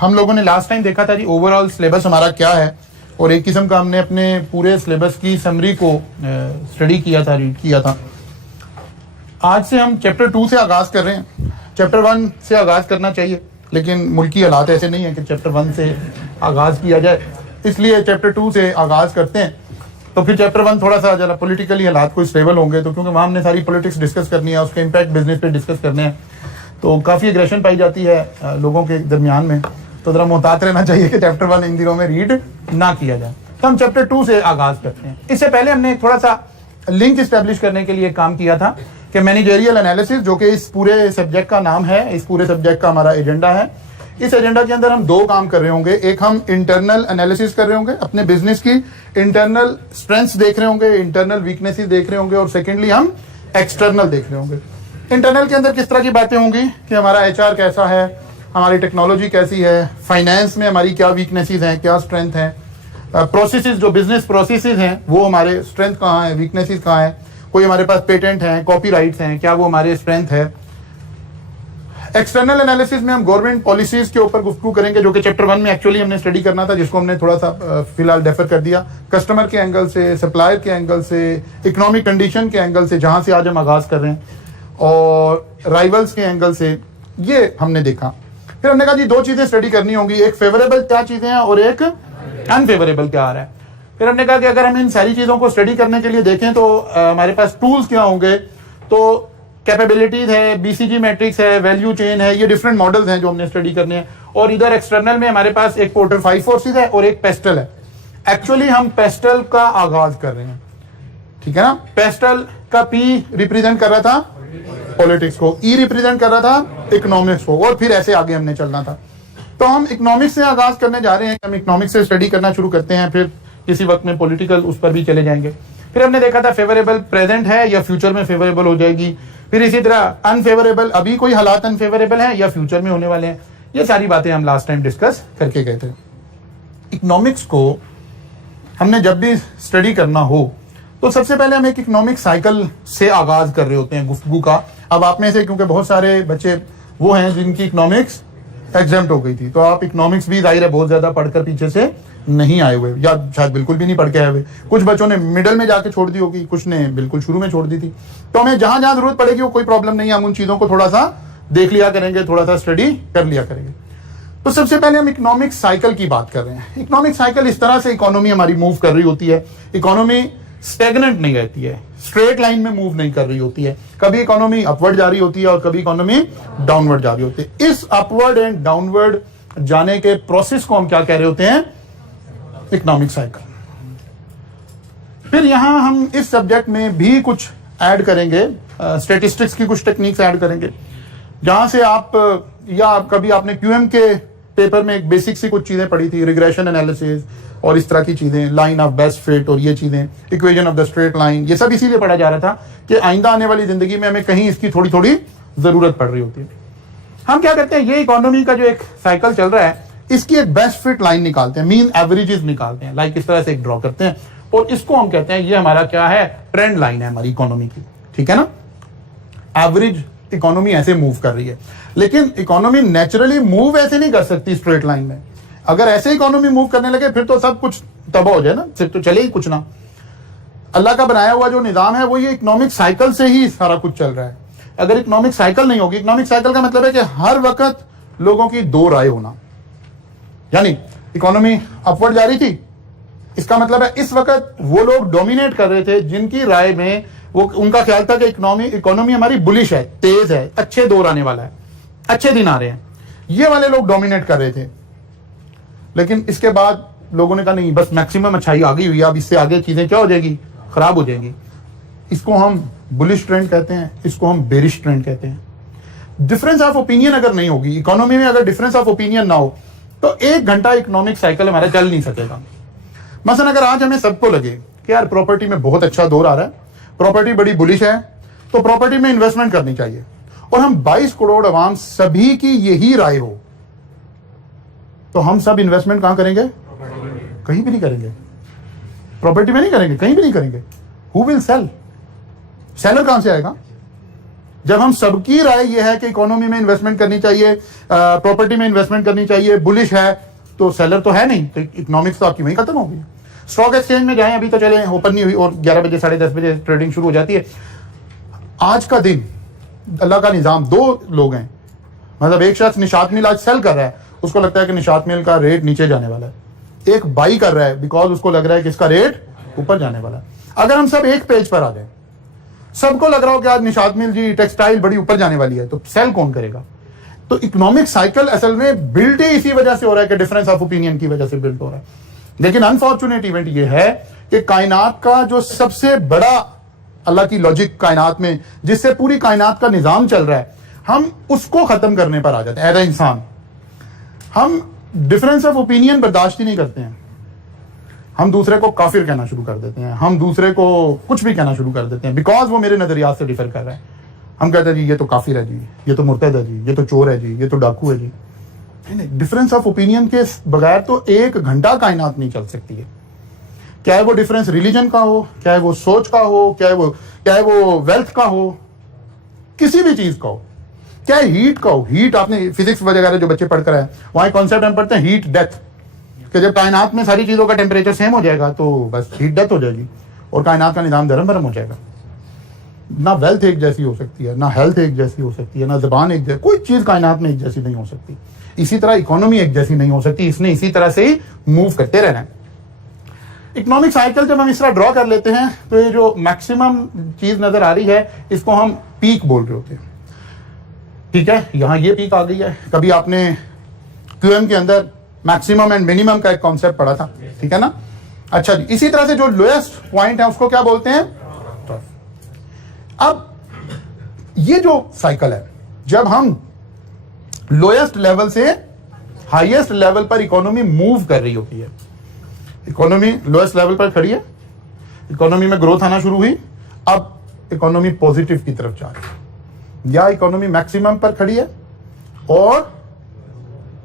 हम लोगों ने लास्ट टाइम देखा था जी ओवरऑल सिलेबस हमारा क्या है, और एक किस्म का हमने अपने पूरे सिलेबस की समरी को स्टडी किया था, रीड किया था। आज से हम चैप्टर 2 से आगाज कर रहे हैं। चैप्टर 1 से आगाज करना चाहिए, लेकिन मुल्की हालात ऐसे नहीं है कि चैप्टर 1 से आगाज किया जाए, इसलिए चैप्टर 2 से आगाज करते हैं। तो फिर चैप्टर 1 थोड़ा सा जरा पॉलिटिकली हालात कोई स्टेबल होंगे, तो क्योंकि वहाँ हमने सारी पॉलिटिक्स डिस्कस करनी है, उसके इम्पैक्ट बिजनेस पे डिस्कस करने हैं, तो काफ़ी एग्रेशन पाई जाती है लोगों के दरमियान में, तो ज़रा मोहतात रहना चाहिए कि चैप्टर 1 इन दिनों में रीड ना किया जाए। तो हम चैप्टर 2 से आगाज करते हैं। इससे पहले हमने थोड़ा सा लिंक इस्टेब्लिश करने के लिए काम किया था कि मैनेजरियल एनालिसिस, जो कि इस पूरे सब्जेक्ट का नाम है, इस पूरे सब्जेक्ट का हमारा एजेंडा है। इस एजेंडा के अंदर हम 2 काम कर रहे होंगे। एक हम इंटरनल एनालिसिस कर रहे होंगे, अपने बिजनेस की इंटरनल स्ट्रेंथ्स देख रहे होंगे, इंटरनल वीकनेसेस देख रहे होंगे, और सेकेंडली हम एक्सटर्नल देख रहे होंगे। इंटरनल के अंदर किस तरह की बातें होंगी कि हमारा HR कैसा है, हमारी टेक्नोलॉजी कैसी है, फाइनेंस में हमारी क्या वीकनेसेस हैं, क्या स्ट्रेंथ है, प्रोसेसेस जो बिजनेस प्रोसेसेस हैं वो हमारे स्ट्रेंथ कहाँ है, वीकनेसेस कहाँ है, कोई हमारे पास पेटेंट हैं, कॉपीराइट्स हैं, क्या वो हमारे स्ट्रेंथ है। एक्सटर्नल एनालिसिस में हम गवर्नमेंट पॉलिसीज के ऊपर गुफ्तगू करेंगे, जो कि चैप्टर 1 में एक्चुअली हमने स्टडी करना था, जिसको हमने थोड़ा सा फिलहाल डेफर कर दिया। कस्टमर के एंगल से, सप्लायर के एंगल से, इकोनॉमिक कंडीशन के एंगल से, जहां से आज हम आगाज कर रहे हैं, और राइवल्स के एंगल से, ये हमने देखा। फिर हमने कहा जी 2 चीजें स्टडी करनी होंगी, एक फेवरेबल क्या चीजें हैं और एक अनफेवरेबल क्या आ रहा है। फिर हमने कहा कि अगर हम इन सारी चीजों को स्टडी करने के लिए देखें तो हमारे पास टूल्स क्या होंगे, तो कैपेबिलिटीज है, BCG मैट्रिक्स है, वैल्यू चेन है, ये डिफरेंट मॉडल्स हैं जो हमने स्टडी करने हैं। और इधर एक्सटर्नल में हमारे पास एक पोर्टर 5 फोर्सेस है और एक पेस्टल है। एक्चुअली हम पेस्टल का आगाज कर रहे हैं, ठीक है ना। पेस्टल का P रिप्रेजेंट कर रहा था पॉलिटिक्स को, E रिप्रेजेंट कर रहा था इकोनॉमिक्स को, और फिर ऐसे आगे हमने चलना था। तो हम इकोनॉमिक्स से आगाज करने जा रहे हैं। हम इकोनॉमिक्स से स्टडी करना शुरू करते हैं, फिर किसी वक्त में पॉलिटिकल उस पर भी चले जाएंगे। फिर हमने देखा था फेवरेबल प्रेजेंट है या फ्यूचर में फेवरेबल हो जाएगी। फिर इसी तरह अनफेवरेबल, अभी कोई हालात अनफेवरेबल है या फ्यूचर में होने वाले हैं। ये सारी बातें हम लास्ट टाइम डिस्कस करके गए थे। इकोनॉमिक्स को हमने जब भी स्टडी करना हो तो सबसे पहले हम एक इकोनॉमिक साइकिल से आगाज कर रहे होते हैं गुफ्तगू का। अब आप में से क्योंकि बहुत सारे बच्चे वो हैं जिनकी इकोनॉमिक्स एग्जाम्प्ट हो गई थी, तो आप इकोनॉमिक्स भी जाहिर है बहुत ज्यादा पढ़कर पीछे से नहीं आए हुए, या शायद बिल्कुल भी नहीं पढ़ के आए हुए। कुछ बच्चों ने मिडल में जाके छोड़ दी होगी, कुछ ने बिल्कुल शुरू में छोड़ दी थी। तो हमें जहां जहां जरूरत पड़ेगी वो कोई प्रॉब्लम नहीं है, हम उन चीजों को थोड़ा सा देख लिया करेंगे, थोड़ा सा स्टडी कर लिया करेंगे। तो सबसे पहले हम इकोनॉमिक साइकिल की बात कर रहे हैं। इकोनॉमिक साइकिल इस तरह से इकोनॉमी हमारी मूव कर रही होती है। इकोनॉमी स्टेगनेंट नहीं रहती है, स्ट्रेट लाइन में मूव नहीं कर रही होती है। कभी इकोनॉमी अपवर्ड जा रही होती है और कभी इकोनॉमी डाउनवर्ड जा रही होती है। इस अपवर्ड एंड डाउनवर्ड जाने के प्रोसेस को हम क्या कह रहे होते हैं, इकोनॉमिक साइकिल। फिर यहां हम इस सब्जेक्ट में भी कुछ ऐड करेंगे, स्टैटिस्टिक्स की कुछ टेक्निक्स ऐड करेंगे, जहां से आप या कभी आपने QM के पेपर में एक बेसिक सी कुछ चीजें पढ़ी थी, रिग्रेशन एनालिसिस और इस तरह की चीजें, लाइन ऑफ बेस्ट फिट और ये चीजें, equation of the straight line, ये सब इसीलिए पढ़ा जा रहा था कि आइंदा आने वाली जिंदगी में हमें कहीं इसकी थोड़ी थोड़ी जरूरत पड़ रही होती है। हम क्या करते हैं, ये इकोनॉमी का जो एक साइकिल चल रहा है, इसकी एक बेस्ट फिट लाइन निकालते हैं, मीन एवरेजेस निकालते हैं, लाइक इस तरह से एक ड्रॉ करते हैं, और इसको हम कहते हैं ये हमारा क्या है, ट्रेंड लाइन है हमारी इकोनॉमी की, ठीक है ना। एवरेज इकोनॉमी ऐसे मूव कर रही है, लेकिन इकोनॉमी नेचुरली मूव ऐसे नहीं कर सकती स्ट्रेट लाइन में। अगर ऐसे इकोनॉमी मूव करने लगे फिर तो सब कुछ तबाह हो जाए ना, फिर तो चले ही कुछ ना। अल्लाह का बनाया हुआ जो निजाम है वो ये इकोनॉमिक साइकिल से ही सारा कुछ चल रहा है। अगर इकोनॉमिक साइकिल नहीं होगी, इकोनॉमिक साइकिल का मतलब है कि हर वक्त लोगों की 2 राय होना, यानी इकोनॉमी अपवर्ड जा रही थी, इसका मतलब है इस वक्त वो लोग डोमिनेट कर रहे थे जिनकी राय में वो उनका ख्याल था कि इकोनॉमी हमारी बुलिश है, तेज है, अच्छे दौर आने वाला है, अच्छे दिन आ रहे हैं, ये वाले लोग डोमिनेट कर रहे थे। लेकिन इसके बाद लोगों ने कहा नहीं, बस मैक्सिमम अच्छाई आ गई हुई है, अब इससे आगे चीजें क्या हो जाएगी, खराब हो जाएंगी। इसको हम बुलिश ट्रेंड कहते हैं, इसको हम बेरिश ट्रेंड कहते हैं। डिफरेंस ऑफ ओपिनियन अगर नहीं होगी इकोनॉमी में, अगर डिफरेंस ऑफ ओपिनियन ना हो तो 1 घंटा इकोनॉमिक साइकिल हमारा चल नहीं सकेगा। मसलन अगर आज हमें सबको लगे कि यार प्रॉपर्टी में बहुत अच्छा दौर आ रहा है, प्रॉपर्टी बड़ी बुलिश है, तो प्रॉपर्टी में इन्वेस्टमेंट करनी चाहिए, और हम 22 करोड़ अवाम सभी की यही राय हो, तो हम सब इन्वेस्टमेंट कहां करेंगे, कहीं भी नहीं करेंगे, प्रॉपर्टी में नहीं करेंगे, कहीं भी नहीं करेंगे। हु विल सेल, सेलर कहां से आएगा, जब हम सबकी राय यह है कि इकोनॉमी में इन्वेस्टमेंट करनी चाहिए, प्रॉपर्टी में इन्वेस्टमेंट करनी चाहिए, बुलिश है, तो सेलर तो है नहीं, तो इकोनॉमिक्स तो आपकी वहीं खत्म हो गई। स्टॉक एक्सचेंज में जाएं, अभी तो चले ओपन नहीं हुई और 11 बजे 10:30 बजे ट्रेडिंग शुरू हो जाती है। आज का दिन अल्लाह का निजाम, दो लोग हैं, मतलब एक शख्स निशात मिल आज सेल कर रहा है, उसको लगता है कि निशात मिल का रेट नीचे जाने वाला है, एक बाई कर रहा है बिकॉज उसको लग रहा है कि इसका रेट ऊपर जाने वाला है। अगर हम सब एक पेज पर आ जाए, सबको लग रहा हो कि आज निशात मिल जी टेक्सटाइल बड़ी ऊपर जाने वाली है, तो सेल कौन करेगा? तो इकोनॉमिक साइकिल असल में बिल्ड ही इसी वजह से हो रहा है कि डिफरेंस ऑफ ओपिनियन की वजह से बिल्ड हो रहा है। लेकिन अनफॉर्चुनेट इवेंट ये है कि कायनात का जो सबसे बड़ा अल्लाह की लॉजिक कायनात में, जिससे पूरी कायनात का निजाम चल रहा है, हम उसको खत्म करने पर आ जाते हैं। एज इंसान हम डिफरेंस ऑफ ओपिनियन बर्दाश्त ही नहीं करते हैं, हम दूसरे को काफिर कहना शुरू कर देते हैं, हम दूसरे को कुछ भी कहना शुरू कर देते हैं बिकॉज वो मेरे नजरियात से डिफर कर रहा है। हम कहते हैं जी ये तो काफिर है जी, ये तो मुर्तद है जी, ये तो चोर है जी, ये तो डाकू है जी। डिफरेंस ऑफ ओपिनियन के बगैर तो 1 घंटा कायनात नहीं चल सकती है। चाहे वो डिफरेंस रिलीजन का हो, चाहे वो सोच का हो, चाहे वो वेल्थ का हो, किसी भी चीज का हो, चाहे हीट का हो। हीट आपने फिजिक्स वगैरह जो बच्चे पढ़कर आए वहां कॉन्सेप्ट हम पढ़ते हैं हीट डेथ, कि जब कायनात में सारी चीजों का टेम्परेचर सेम हो जाएगा तो बस हीट डेथ हो जाएगी और कायनात का निजाम धर्म भरम हो जाएगा। ना वेल्थ एक जैसी हो सकती है, ना हेल्थ एक जैसी हो सकती है, ना जबान एक जैसी, कोई चीज कायनात में एक जैसी नहीं हो सकती। इसी तरह इकोनॉमी एक जैसी नहीं हो सकती, इसने इसी तरह से ही मूव करते रहना है। इकोनॉमिक साइकिल जब हम इस तरह ड्रॉ कर लेते हैं तो ये जो मैक्सिमम चीज नजर आ रही है इसको हम पीक बोल रहे होते हैं। ठीक है, यहां ये पीक आ गई है। कभी आपने क्यूएम के अंदर मैक्सिमम एंड मिनिमम का एक कॉन्सेप्ट पढ़ा था, ठीक है ना? अच्छा जी, इसी तरह से जो लोएस्ट पॉइंट है उसको क्या बोलते हैं? अब ये जो साइकिल है, जब हम लोएस्ट लेवल से हाईएस्ट लेवल पर इकोनॉमी मूव कर रही होती है, इकोनॉमी लोएस्ट लेवल पर खड़ी है, इकोनॉमी में ग्रोथ आना शुरू हुई, अब इकोनॉमी पॉजिटिव की तरफ जा रही है, या इकोनॉमी मैक्सिमम पर खड़ी है और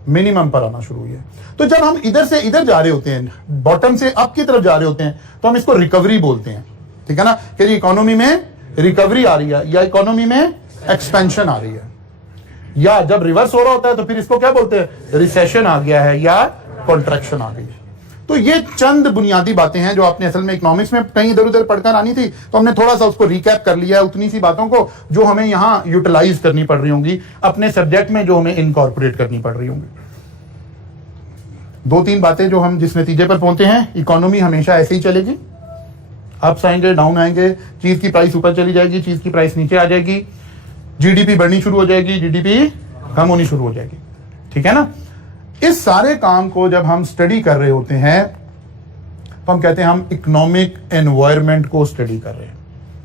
मिनिमम पर आना शुरू हुई है। तो जब हम इधर से इधर जा रहे होते हैं, बॉटम से अप की तरफ जा रहे होते हैं, तो हम इसको रिकवरी बोलते हैं, ठीक है ना? कि इकोनॉमी में रिकवरी आ रही है या इकोनॉमी में एक्सपेंशन आ रही है। या जब रिवर्स हो रहा होता है तो फिर इसको क्या बोलते हैं? रिसेशन आ गया है या कॉन्ट्रैक्शन आ गई है। तो ये चंद बुनियादी बातें हैं जो आपने असल में इकोनॉमिक्स में कहीं इधर उधर पढ़कर आनी थी, तो हमने थोड़ा सा उसको रिकैप कर लिया है, उतनी सी बातों को जो हमें यहां यूटिलाइज करनी पड़ रही होंगी अपने सब्जेक्ट में, जो हमें इनकॉर्पोरेट करनी पड़ रही होंगी। 2-3 बातें जो हम जिस नतीजे पर पहुंचे हैं, इकोनॉमी हमेशा ऐसे ही चलेगी, अप्स आएंगे डाउन आएंगे, चीज की प्राइस ऊपर चली जाएगी, चीज की प्राइस नीचे आ जाएगी, जीडीपी बढ़नी शुरू हो जाएगी, जीडीपी कम होनी शुरू हो जाएगी, ठीक है ना? इस सारे काम को जब हम स्टडी कर रहे होते हैं तो हम कहते हैं हम इकोनॉमिक एनवायरनमेंट को स्टडी कर रहे हैं।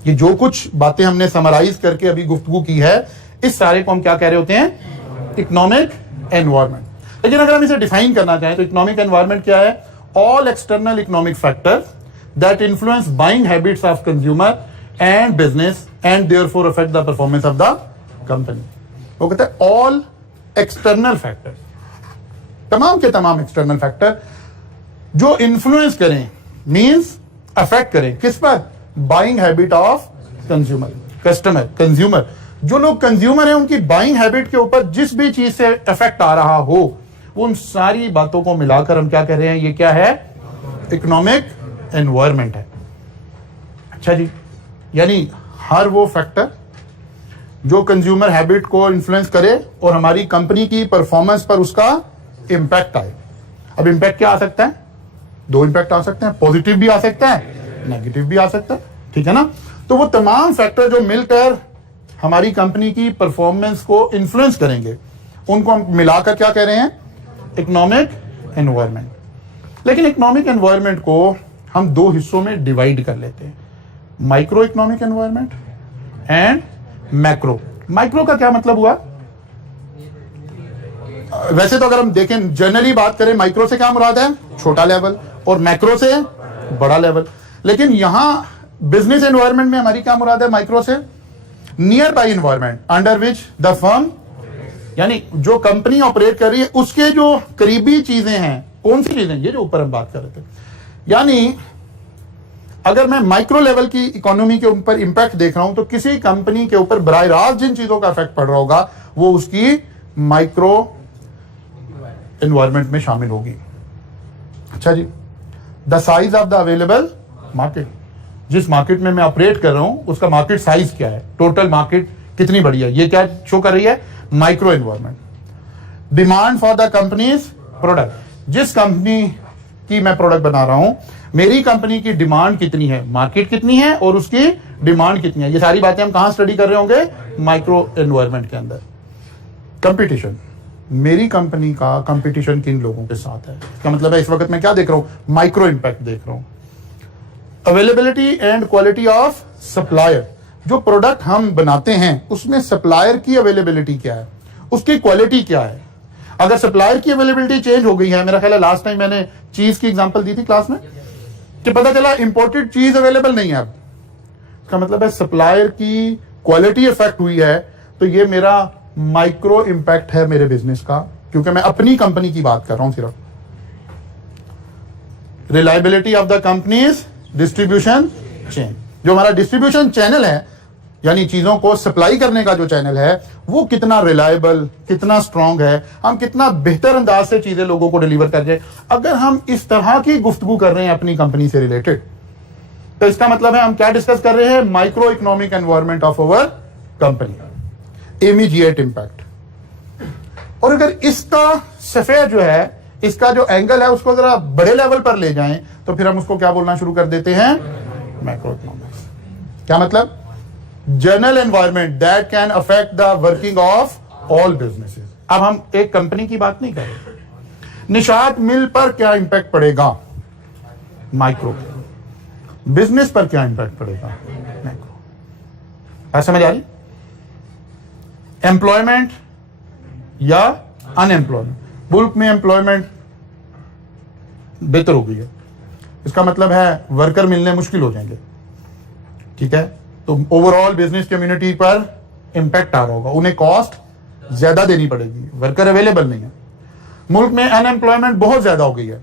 ये जो कुछ बातें हमने समराइज करके अभी गुफ्तगू की है, इस सारे को हम क्या कह रहे होते हैं? Economic environment. लेकिन अगर हम इसे डिफाइन करना चाहें तो इकोनॉमिक एनवायरनमेंट क्या है? All external economic factors that influence buying habits of consumer and business and therefore affect the performance of the company. वो कहते हैं all external factors, तमाम के तमाम एक्सटर्नल फैक्टर जो इन्फ्लुएंस करें, मींस अफेक्ट करें किस पर? Buying habit of consumer, customer, consumer. जो लोग कंज्यूमर हैं उनकी बाइंग हैबिट के ऊपर जिस भी चीज से इफेक्ट आ रहा हो, उन सारी बातों को मिलाकर हम क्या कह रहे हैं? ये क्या है? इकोनॉमिक एनवायरनमेंट है। अच्छा जी, यानी हर वो फैक्टर जो कंज्यूमर हैबिट को इन्फ्लुएंस करे और हमारी कंपनी की परफॉर्मेंस पर उसका इंपैक्ट आए। अब इंपैक्ट क्या आ सकता है? 2 इंपैक्ट आ सकते हैं, पॉजिटिव भी आ सकता है, नेगेटिव भी आ सकता है, ठीक है ना? तो वो तमाम फैक्टर जो मिलकर हमारी कंपनी की परफॉर्मेंस को इन्फ्लुएंस करेंगे, उनको हम मिलाकर क्या कह रहे हैं? Economic environment. लेकिन इकोनॉमिक एनवायरनमेंट को हम 2 हिस्सों में डिवाइड कर लेते हैं, micro economic environment and macro. Micro का क्या मतलब हुआ? वैसे तो अगर हम देखें, जनरली बात करें, माइक्रो से क्या मुराद है? छोटा लेवल, और मैक्रो से बड़ा लेवल। लेकिन यहां बिजनेस एनवायरनमेंट में हमारी क्या मुराद है? माइक्रो से near by environment under which the firm, यानी जो कंपनी ऑपरेट कर रही है उसके जो करीबी चीजें हैं। कौन सी चीजें? ये जो ऊपर हम बात कर रहे थे। यानी अगर मैं माइक्रो लेवल की इकोनॉमी के ऊपर इंपैक्ट देख रहा हूं तो किसी कंपनी के ऊपर बराह रास्त जिन चीजों का इफेक्ट पड़ रहा होगा वो उसकी माइक्रो एनवायरमेंट में शामिल होगी। अच्छा जी, the size of the available market, जिस मार्केट में मैं ऑपरेट कर रहा हूं उसका मार्केट साइज क्या है, टोटल मार्केट कितनी बड़ी है, ये क्या शो कर रही है, micro environment. Demand for the companies product, जिस कंपनी की मैं प्रोडक्ट बना रहा हूं मेरी कंपनी की डिमांड कितनी है, मार्केट कितनी है और उसकी डिमांड कितनी है, ये सारी बातें हम कहां स्टडी कर रहे होंगे, माइक्रो एनवायरमेंट के अंदर। कंपटीशन, मेरी कंपनी का कंपटीशन किन लोगों के साथ है, इसका मतलब है इस वक्त मैं क्या देख रहा हूं, माइक्रो इंपैक्ट देख रहा हूं। Availability and quality of supplier, जो प्रोडक्ट हम बनाते हैं उसमें सप्लायर की अवेलेबिलिटी क्या है, उसकी क्वालिटी क्या है। अगर सप्लायर की अवेलेबिलिटी चेंज हो गई है, मेरा ख्याल है लास्ट टाइम मैंने चीज की एग्जांपल दी थी क्लास में कि पता चला इंपोर्टेड चीज अवेलेबल नहीं है अब, इसका मतलब है सप्लायर की क्वालिटी इफेक्ट हुई है, तो ये मेरा माइक्रो इंपैक्ट है मेरे बिजनेस का, क्योंकि मैं अपनी कंपनी की बात कर रहा हूं सिर्फ। Reliability of the companies distribution chain, जो हमारा डिस्ट्रीब्यूशन चैनल है यानी चीजों को सप्लाई करने का जो चैनल है वो कितना रिलायबल, कितना स्ट्रांग है, हम कितना बेहतर अंदाज से चीजें लोगों को डिलीवर कर जाए। अगर हम इस तरह की गुफ्तगू कर रहे हैं अपनी कंपनी से रिलेटेड तो इसका मतलब है हम क्या डिस्कस कर रहे हैं, micro economic environment of our company, immediate impact. और अगर इसका सफेद जो है, इसका जो एंगल है उसको जरा बड़े लेवल पर ले जाएं तो फिर हम उसको क्या बोलना शुरू कर देते हैं, मैक्रो इकोनॉमिक्स। क्या मतलब, general environment that can affect the working of all businesses. अब हम एक कंपनी की बात नहीं कर रहे, निशात मिल पर क्या इंपैक्ट पड़ेगा, माइक्रो। बिजनेस पर क्या इंपैक्ट पड़ेगा, मैक्रो। बात समझ आ रही, एम्प्लॉयमेंट या अनएम्प्लॉयमेंट, मुल्क में एम्प्लॉयमेंट बेहतर हो गई है, इसका मतलब है वर्कर मिलने मुश्किल हो जाएंगे, ठीक है, तो ओवरऑल बिजनेस कम्युनिटी पर इंपैक्ट आ रहा होगा, उन्हें कॉस्ट ज्यादा देनी पड़ेगी, वर्कर अवेलेबल नहीं है। मुल्क में अनएम्प्लॉयमेंट बहुत ज्यादा हो गई है,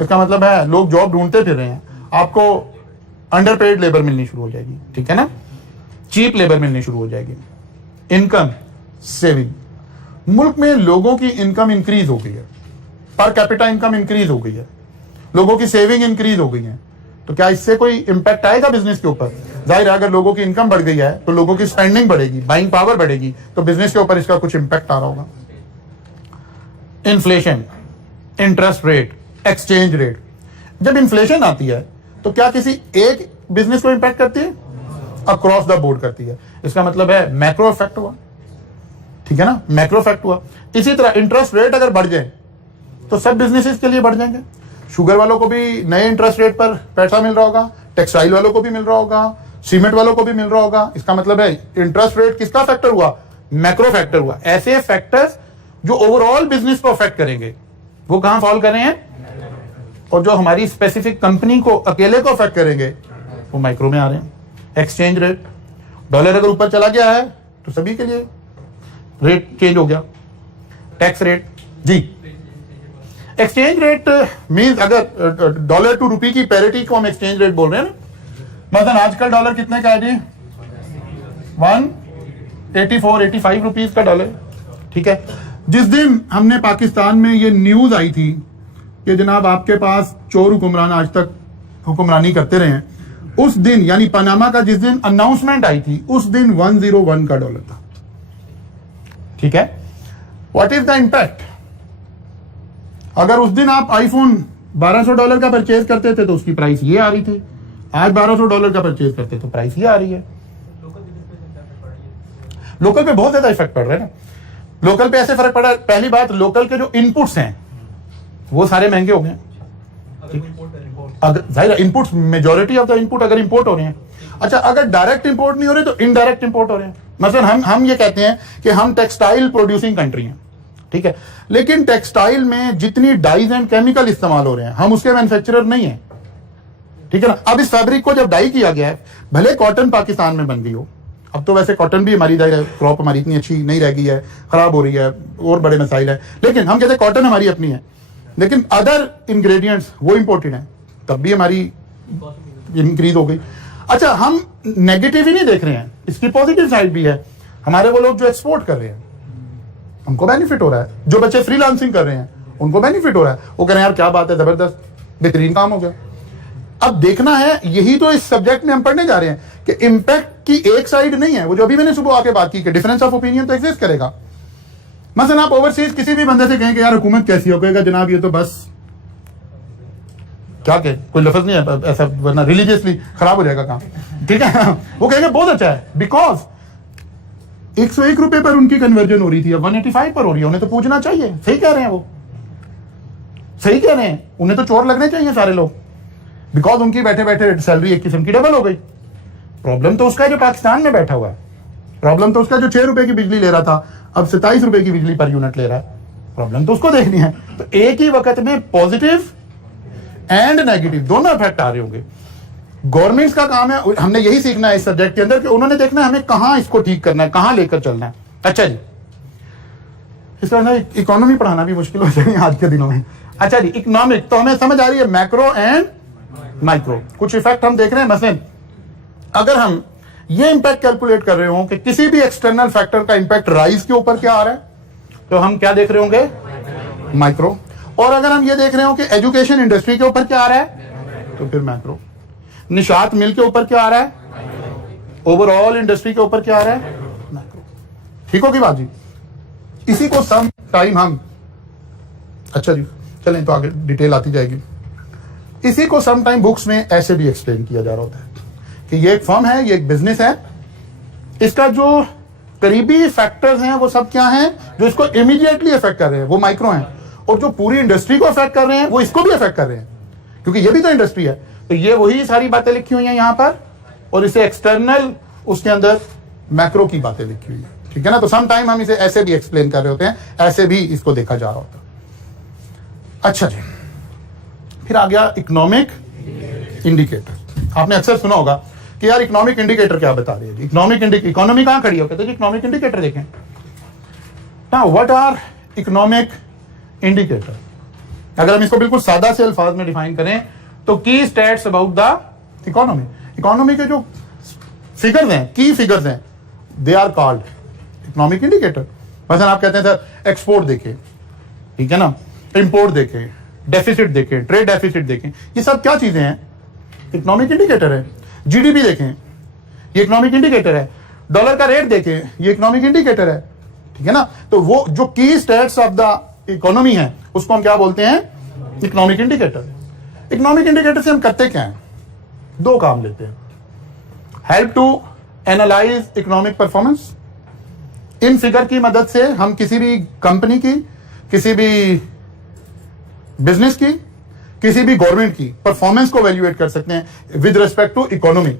इसका मतलब है लोग जॉब ढूंढते फिर रहे हैं, आपको अंडरपेड लेबर मिलनी शुरू हो जाएगी, ठीक है ना, चीप लेबर मिलनी शुरू हो जाएगी। इनकम सेविंग, मुल्क में लोगों की इनकम इंक्रीज हो गई है, पर कैपिटा इनकम इंक्रीज हो गई है, लोगों की सेविंग इंक्रीज हो गई है, तो क्या इससे कोई इंपैक्ट आएगा बिजनेस के ऊपर? जाहिर है अगर लोगों की इनकम बढ़ गई है तो लोगों की स्पेंडिंग बढ़ेगी, बाइंग पावर बढ़ेगी, तो बिजनेस के ऊपर इसका कुछ इंपैक्ट आ रहा होगा। Inflation, interest rate, exchange rate, जब इन्फ्लेशन आती है तो क्या किसी एक बिजनेस को इंपैक्ट करती है? अक्रॉस द बोर्ड करती है, इसका मतलब है मैक्रो इफेक्ट हुआ, ठीक है ना, मैक्रो इफेक्ट हुआ। इसी तरह इंटरेस्ट रेट अगर बढ़ जाए तो सब बिजनेसेस के लिए बढ़ जाएंगे, शुगर वालों को भी नए इंटरेस्ट रेट पर पैसा मिल रहा होगा, टेक्सटाइल वालों को भी मिल रहा होगा, सीमेंट वालों को भी मिल रहा होगा, इसका मतलब है इंटरेस्ट रेट किसका फैक्टर हुआ, मैक्रो फैक्टर हुआ। ऐसे फैक्टर्स जो ओवरऑल बिजनेस को अफेक्ट करेंगे वो कहां फॉल कर रहे हैं, और जो हमारी स्पेसिफिक कंपनी को अकेले को अफेक्ट करेंगे वो माइक्रो में आ रहे हैं। एक्सचेंज रेट, डॉलर अगर ऊपर चला गया है तो सभी के लिए रेट चेंज हो गया। टैक्स रेट, जी एक्सचेंज रेट मींस अगर डॉलर टू रुपी की पैरिटी को हम एक्सचेंज रेट बोल रहे हैं ना, मतलब आजकल डॉलर कितने का है जी, 184-85 रुपीज का डॉलर, ठीक है। जिस दिन हमने पाकिस्तान में ये न्यूज आई थी कि जनाब आपके पास चोर हुक्मरान आज तक हुक्मरानी करते रहे हैं, उस दिन यानी पनामा का जिस दिन अनाउंसमेंट आई थी उस दिन 101 का डॉलर था, ठीक है। What is the impact? अगर उस दिन आप आईफोन $1200 का परचेज करते थे तो उसकी प्राइस ये आ रही थी, आज $1200 का परचेज करते तो प्राइस ये आ रही है। लोकल पे बहुत ज्यादा इफेक्ट पड़ रहा है ना। लोकल पे ऐसे फर्क पड़ा, पहली बात लोकल के जो इनपुट्स हैं वो सारे महंगे हो गए। अगर जाहिर inputs, majority of the input अगर इंपोर्ट हो रहे हैं, अच्छा अगर डायरेक्ट इंपोर्ट नहीं हो रहे तो इनडायरेक्ट इंपोर्ट हो रहे हैं। मतलब हम ये कहते हैं कि हम टेक्सटाइल प्रोड्यूसिंग कंट्री हैं, ठीक है, लेकिन टेक्सटाइल में जितनी डाइज एंड केमिकल इस्तेमाल हो रहे हैं हम उसके मैन्युफैक्चरर नहीं है, ठीक है ना। अब इस फैब्रिक को जब डाई किया गया है, भले कॉटन पाकिस्तान में बन गई हो, अब तो वैसे कॉटन भी हमारी क्रॉप हमारी इतनी अच्छी नहीं रह गई है, खराब हो रही है और बड़े मसाइल है, लेकिन हम कहते हैं कॉटन हमारी अपनी है, लेकिन अदर इंग्रेडिएंट्स वो इंपोर्टेड हैं, तब भी हमारी इंक्रीज हो गई। अच्छा, हम नेगेटिव ही नहीं देख रहे हैं, इसकी पॉजिटिव साइड भी है। हमारे वो लोग जो एक्सपोर्ट कर रहे हैं उनको बेनिफिट हो रहा है, जो बच्चे फ्रीलांसिंग कर रहे हैं उनको बेनिफिट हो रहा है। वो कह रहे हैं यार क्या बात है, जबरदस्त बेहतरीन काम हो गया। अब देखना है, यही तो इस सब्जेक्ट में हम पढ़ने जा रहे हैं कि इंपैक्ट की एक साइड नहीं है, वो जो अभी मैंने सुबह आके बात की कि डिफरेंस ऑफ ओपिनियन तो एग्जिस्ट करेगा। मसलन आप ओवरसीज किसी भी बंदे से कहें कि यार हुकूमत कैसी हो, कहेगा जनाब ये तो बस क्या कहे, कोई लफ्ज नहीं है ऐसा, वरना रिलीजियसली खराब हो जाएगा काम, ठीक है। वो कहेंगे बहुत अच्छा है, बिकॉज 101 रुपए पर उनकी कन्वर्जन हो रही थी, अब 185 पर हो रही है। उन्हें तो पूछना चाहिए, सही कह रहे हैं वो, सही कह रहे हैं, उन्हें तो चोर लगने चाहिए सारे लोग, बिकॉज उनकी बैठे बैठे सैलरी एक किस्म की डबल हो गई। प्रॉब्लम तो उसका है जो पाकिस्तान में बैठा हुआ है, प्रॉब्लम तो उसका जो 6 रुपए की बिजली ले रहा था अब 27 रुपए की बिजली पर यूनिट ले रहा है, प्रॉब्लम तो उसको देखनी है। तो एक ही वक्त में पॉजिटिव एंड नेगेटिव दोनों इफेक्ट आ रहे होंगे। गवर्नमेंट्स का काम है, हमने यही सीखना है इस सब्जेक्ट के अंदर कि उन्होंने देखना है हमें कहां इसको ठीक करना है, कहां लेकर चलना है। अच्छा जी, इसके अंदर इकोनॉमी पढ़ाना भी मुश्किल हो जाएगी आज के दिनों में। अच्छा जी, इकोनॉमिक तो हमें समझ आ रही है, मैक्रो एंड माइक्रो कुछ इफेक्ट हम देख रहे हैं। मसलन अगर हम ये इंपैक्ट कैलकुलेट कर रहे हो कि किसी भी एक्सटर्नल फैक्टर का इंपैक्ट राइस के ऊपर क्या आ रहा है, तो हम क्या देख रहे होंगे, माइक्रो। और अगर हम ये देख रहे हो कि एजुकेशन इंडस्ट्री के ऊपर क्या आ रहा है, तो फिर मैक्रो। निशात मिल के ऊपर क्या आ रहा है, ओवरऑल इंडस्ट्री के ऊपर क्या आ रहा है, मैक्रो। ठीक होगी बात जी। इसी को सम टाइम हम, अच्छा जी चलें तो आगे डिटेल आती जाएगी। इसी को सम टाइम बुक्स में ऐसे भी एक्सप्लेन किया जा रहा होता है कि ये एक फर्म है, ये एक बिजनेस है, इसका जो करीबी फैक्टर्स हैं वो सब क्या हैं, जो इसको इमीडिएटली अफेक्ट कर रहे हैं वो माइक्रो हैं, और जो पूरी इंडस्ट्री को अफेक्ट कर रहे हैं वो इसको भी अफेक्ट कर रहे हैं, क्योंकि ये भी तो इंडस्ट्री है। तो ये वही सारी बातें लिखी हुई हैं यहां पर, और इसे एक्सटर्नल उसके अंदर मैक्रो की बातें लिखी हुई है, ठीक है ना। तो सम टाइम हम इसे ऐसे भी एक्सप्लेन कर रहे होते हैं, ऐसे भी इसको देखा जा रहा होता है। अच्छा जी, फिर आ गया इकोनॉमिक इंडिकेटर। आपने अक्सर सुना होगा कि यार इकोनॉमिक इंडिकेटर क्या बता रही है, इकोनॉमिक इकोनॉमी कहां खड़ी हो, कहते हैं इकोनॉमिक इंडिकेटर देखें। Now what are economic indicator? अगर हम इसको बिल्कुल सादा से अल्फाज में डिफाइन करें तो key stats about the economy. Economy के जो फिगर्स हैं, की फिगर्स हैं, they are called economic indicator. मतलब आप कहते हैं सर एक्सपोर्ट देखें, ठीक है ना, इंपोर्ट देखें, डेफिसिट देखें, ट्रेड डेफिसिट देखें, ये सब क्या चीजें हैं, इकोनॉमिक इंडिकेटर है। जीडीपी देखें, ये इकोनॉमिक इंडिकेटर है। डॉलर का रेट देखें, ये इकोनॉमिक इंडिकेटर है, ठीक है ना। तो वो जो की स्टैट्स ऑफ द इकोनॉमी है उसको हम क्या बोलते हैं, इकोनॉमिक इंडिकेटर। इकोनॉमिक इंडिकेटर से हम करते क्या हैं, दो काम लेते हैं। Help to analyse economic performance. इन फिगर की मदद से हम किसी भी कंपनी की, किसी भी बिजनेस की, किसी भी गवर्नमेंट की परफॉर्मेंस को वैल्यूएट कर सकते हैं with respect to economy.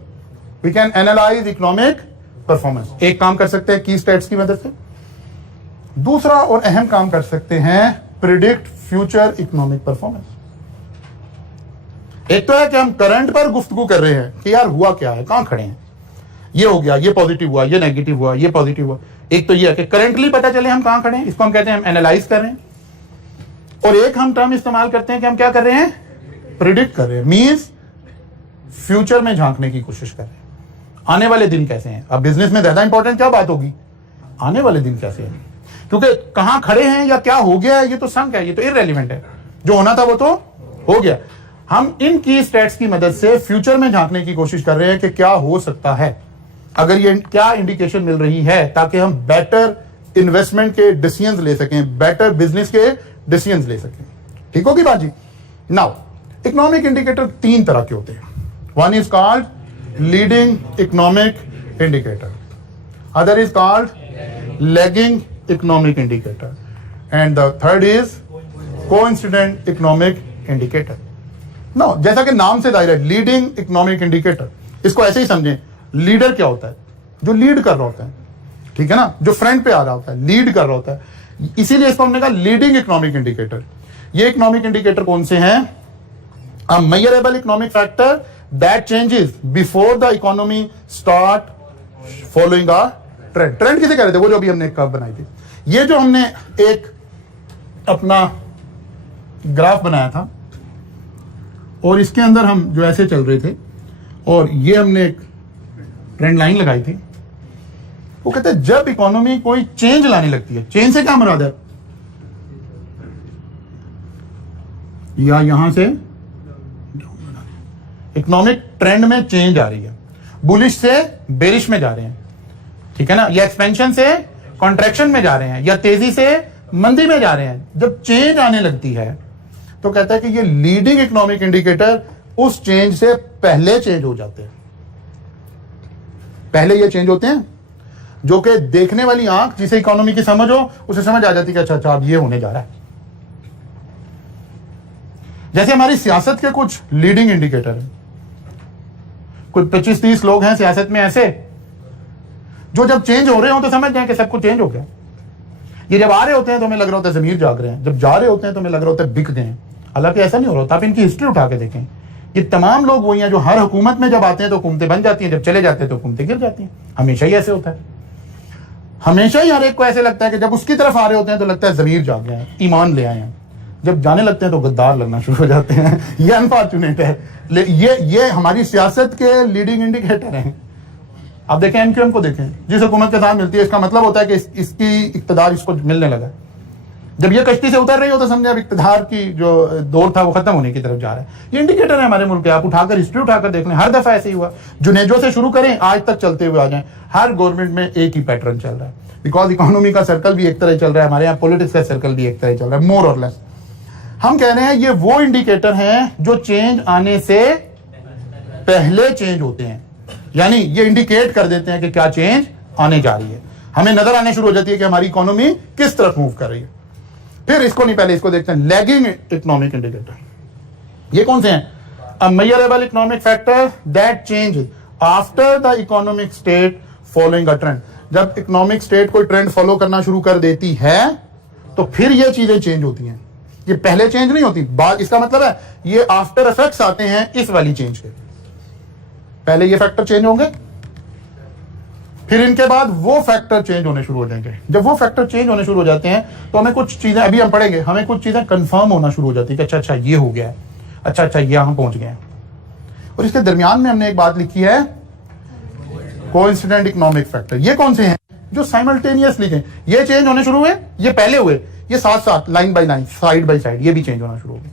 We can analyse economic performance. एक काम कर सकते हैं की स्टैट्स की मदद से। दूसरा और अहम काम कर सकते हैं प्रिडिक्ट फ्यूचर इकोनॉमिक परफॉर्मेंस। एक तो है कि हम करंट पर गुफ्तगू कर रहे हैं कि यार हुआ क्या है, कहां खड़े हैं, ये हो गया, ये पॉजिटिव हुआ, ये नेगेटिव हुआ, ये पॉजिटिव हुआ। एक तो ये है कि करंटली पता चले हम कहां खड़े हैं, इसको हम कहते हैं हम एनालाइज कर रहे हैं। और एक हम टर्म इस्तेमाल करते हैं कि हम क्या कर रहे हैं, प्रिडिक्ट कर रहे हैं, मींस फ्यूचर में झांकने की कोशिश कर रहे हैं। आने वाले दिन कैसे हैं। अब बिजनेस में ज्यादा इंपॉर्टेंट क्या बात होगी, आने वाले दिन कैसे हैं, क्योंकि कहां खड़े हैं या क्या हो गया है ये तो संक है, ये तो इररेलेवेंट है। जो होना था वो तो हो गया। हम इन की स्टैट्स की मदद से फ्यूचर में झांकने की कोशिश कर रहे हैं कि क्या हो सकता है, अगर ये क्या इंडिकेशन मिल रही है, ताकि हम बेटर इन्वेस्टमेंट के डिसीजंस ले सकें, बेटर बिजनेस के डिसीजंस ले सकें। ठीक होगी बात जी। नाउ इकोनॉमिक इंडिकेटर तीन तरह के होते हैं। One is called leading economic indicator, other is called lagging economic indicator, and the third is coincident economic indicator. No, जैसा कि नाम से जाहिर है लीडिंग इकोनॉमिक इंडिकेटर, इसको ऐसे ही समझें, लीडर क्या होता है, जो लीड कर रहा होता है, ठीक है ना, जो फ्रंट पे आ रहा होता है, लीड कर रहा होता है, इसीलिए इसको हमने कहा लीडिंग इकोनॉमिक इंडिकेटर। ये इकोनॉमिक इंडिकेटर कौन से हैं, अ measurable economic factor that changes before the economy start following a trend. Trend किसे कह रहे थे, वो जो अभी हमने एक कर्व बनाई थी। ये जो हमने एक अपना ग्राफ बनाया था और इसके अंदर हम जो ऐसे चल रहे थे, और ये हमने एक ट्रेंड लाइन लगाई थी। वो कहते हैं जब इकोनॉमी कोई चेंज लाने लगती है, चेंज से क्या मुराद है, या यहां से इकोनॉमिक ट्रेंड में चेंज आ रही है, बुलिश से बेरिश में जा रहे हैं, ठीक है ना, या एक्सपेंशन से कॉन्ट्रैक्शन में जा रहे हैं, या तेजी से मंदी में जा रहे हैं, जब चेंज आने लगती है तो कहता है कि ये लीडिंग इकोनॉमिक इंडिकेटर उस चेंज से पहले चेंज हो जाते हैं। पहले ये चेंज होते हैं जो कि देखने वाली आंख जिसे इकोनॉमी की समझ हो उसे समझ आ जाती है कि अच्छा अब ये होने जा रहा है। जैसे हमारी सियासत के कुछ लीडिंग इंडिकेटर हैं, कुछ 25-30 लोग हैं सियासत में ऐसे जो जब चेंज हो रहे हो तो समझ जाए कि सब कुछ चेंज हो गया। ये जब आ रहे होते हैं तो हमें लग रहा होता है जमीर जाग रहे हैं, जब जा रहे होते हैं तो हमें लग रहा होता है बिक गए। हालांकि ऐसा नहीं हो रहा होता। आप इनकी हिस्ट्री उठा के देखें, ये तमाम लोग वही हैं जो हर हुकूमत में जब आते हैं तो हुकूमतें बन जाती हैं, जब चले जाते हैं तो हुकूमतें गिर जाती हैं। हमेशा ही ऐसे होता है। हमेशा ही हर एक को ऐसे लगता है कि जब उसकी तरफ आ रहे होते हैं तो लगता है जमीर जाग गए हैं, ईमान ले आए हैं, जब जाने लगते हैं तो गद्दार लगना शुरू हो जाते हैं। ये अनफॉर्चुनेट है। ये हमारी सियासत के लीडिंग इंडिकेटर हैं। आप देखें एमक्यूएम को देखें, जिस हुकूमत के साथ मिलती है इसका मतलब होता है कि इसकी इक्तदार इसको मिलने लगा। जब ये कश्ती से उतर रही हो तो समझे अब इक्तदार की जो दौर था वो खत्म होने की तरफ जा रहा है। ये इंडिकेटर है हमारे मुल्क के। आप उठाकर हिस्ट्री उठाकर देख लें, हर दफा ऐसे ही हुआ। जुनेजो से शुरू करें आज तक चलते हुए आ जाएं, हर गवर्नमेंट में एक ही पैटर्न चल रहा है। बिकॉज इकोनॉमी का सर्कल भी एक तरह चल रहा है, हमारे यहाँ पॉलिटिक्स का सर्कल भी एक तरह चल रहा है, मोर और लेस। हम कह रहे हैं ये वो इंडिकेटर हैं जो चेंज आने से पहले चेंज होते हैं, यानी ये इंडिकेट कर देते हैं कि क्या चेंज आने जा रही है। हमें नजर आने शुरू हो जाती है कि हमारी इकोनॉमी किस तरफ मूव कर रही है। फिर इसको नहीं, पहले इसको देखते हैं लैगिंग इकोनॉमिक इंडिकेटर। ये कौन से हैं? अ measurable economic factor that change after the economic state following a trend. जब इकोनॉमिक स्टेट कोई ट्रेंड फॉलो करना शुरू कर देती है तो फिर ये चीजें चेंज होती हैं। ये पहले चेंज नहीं होती, बाद। इसका मतलब है ये आफ्टर इफेक्ट्स आते हैं इस वाली चेंज के। पहले ये फैक्टर चेंज होंगे, फिर इनके बाद वो फैक्टर चेंज होने शुरू हो जाएंगे। जब वो फैक्टर चेंज होने शुरू हो जाते हैं तो हमें कुछ चीजें, अभी हम पढ़ेंगे, हमें कुछ चीजें कंफर्म होना शुरू हो जाती है कि अच्छा ये हो गया है, अच्छा ये यहां पहुंच गए हैं। और इसके दरमियान में हमने एक बात लिखी है, कोइंसिडेंट इकोनॉमिक फैक्टर। ये कौन से हैं? जो साइमल्टेनियसली हैं। ये चेंज होने शुरू हुए, ये पहले हुए, ये साथ साथ line by line, side by side, ये भी चेंज होना शुरू हो गए।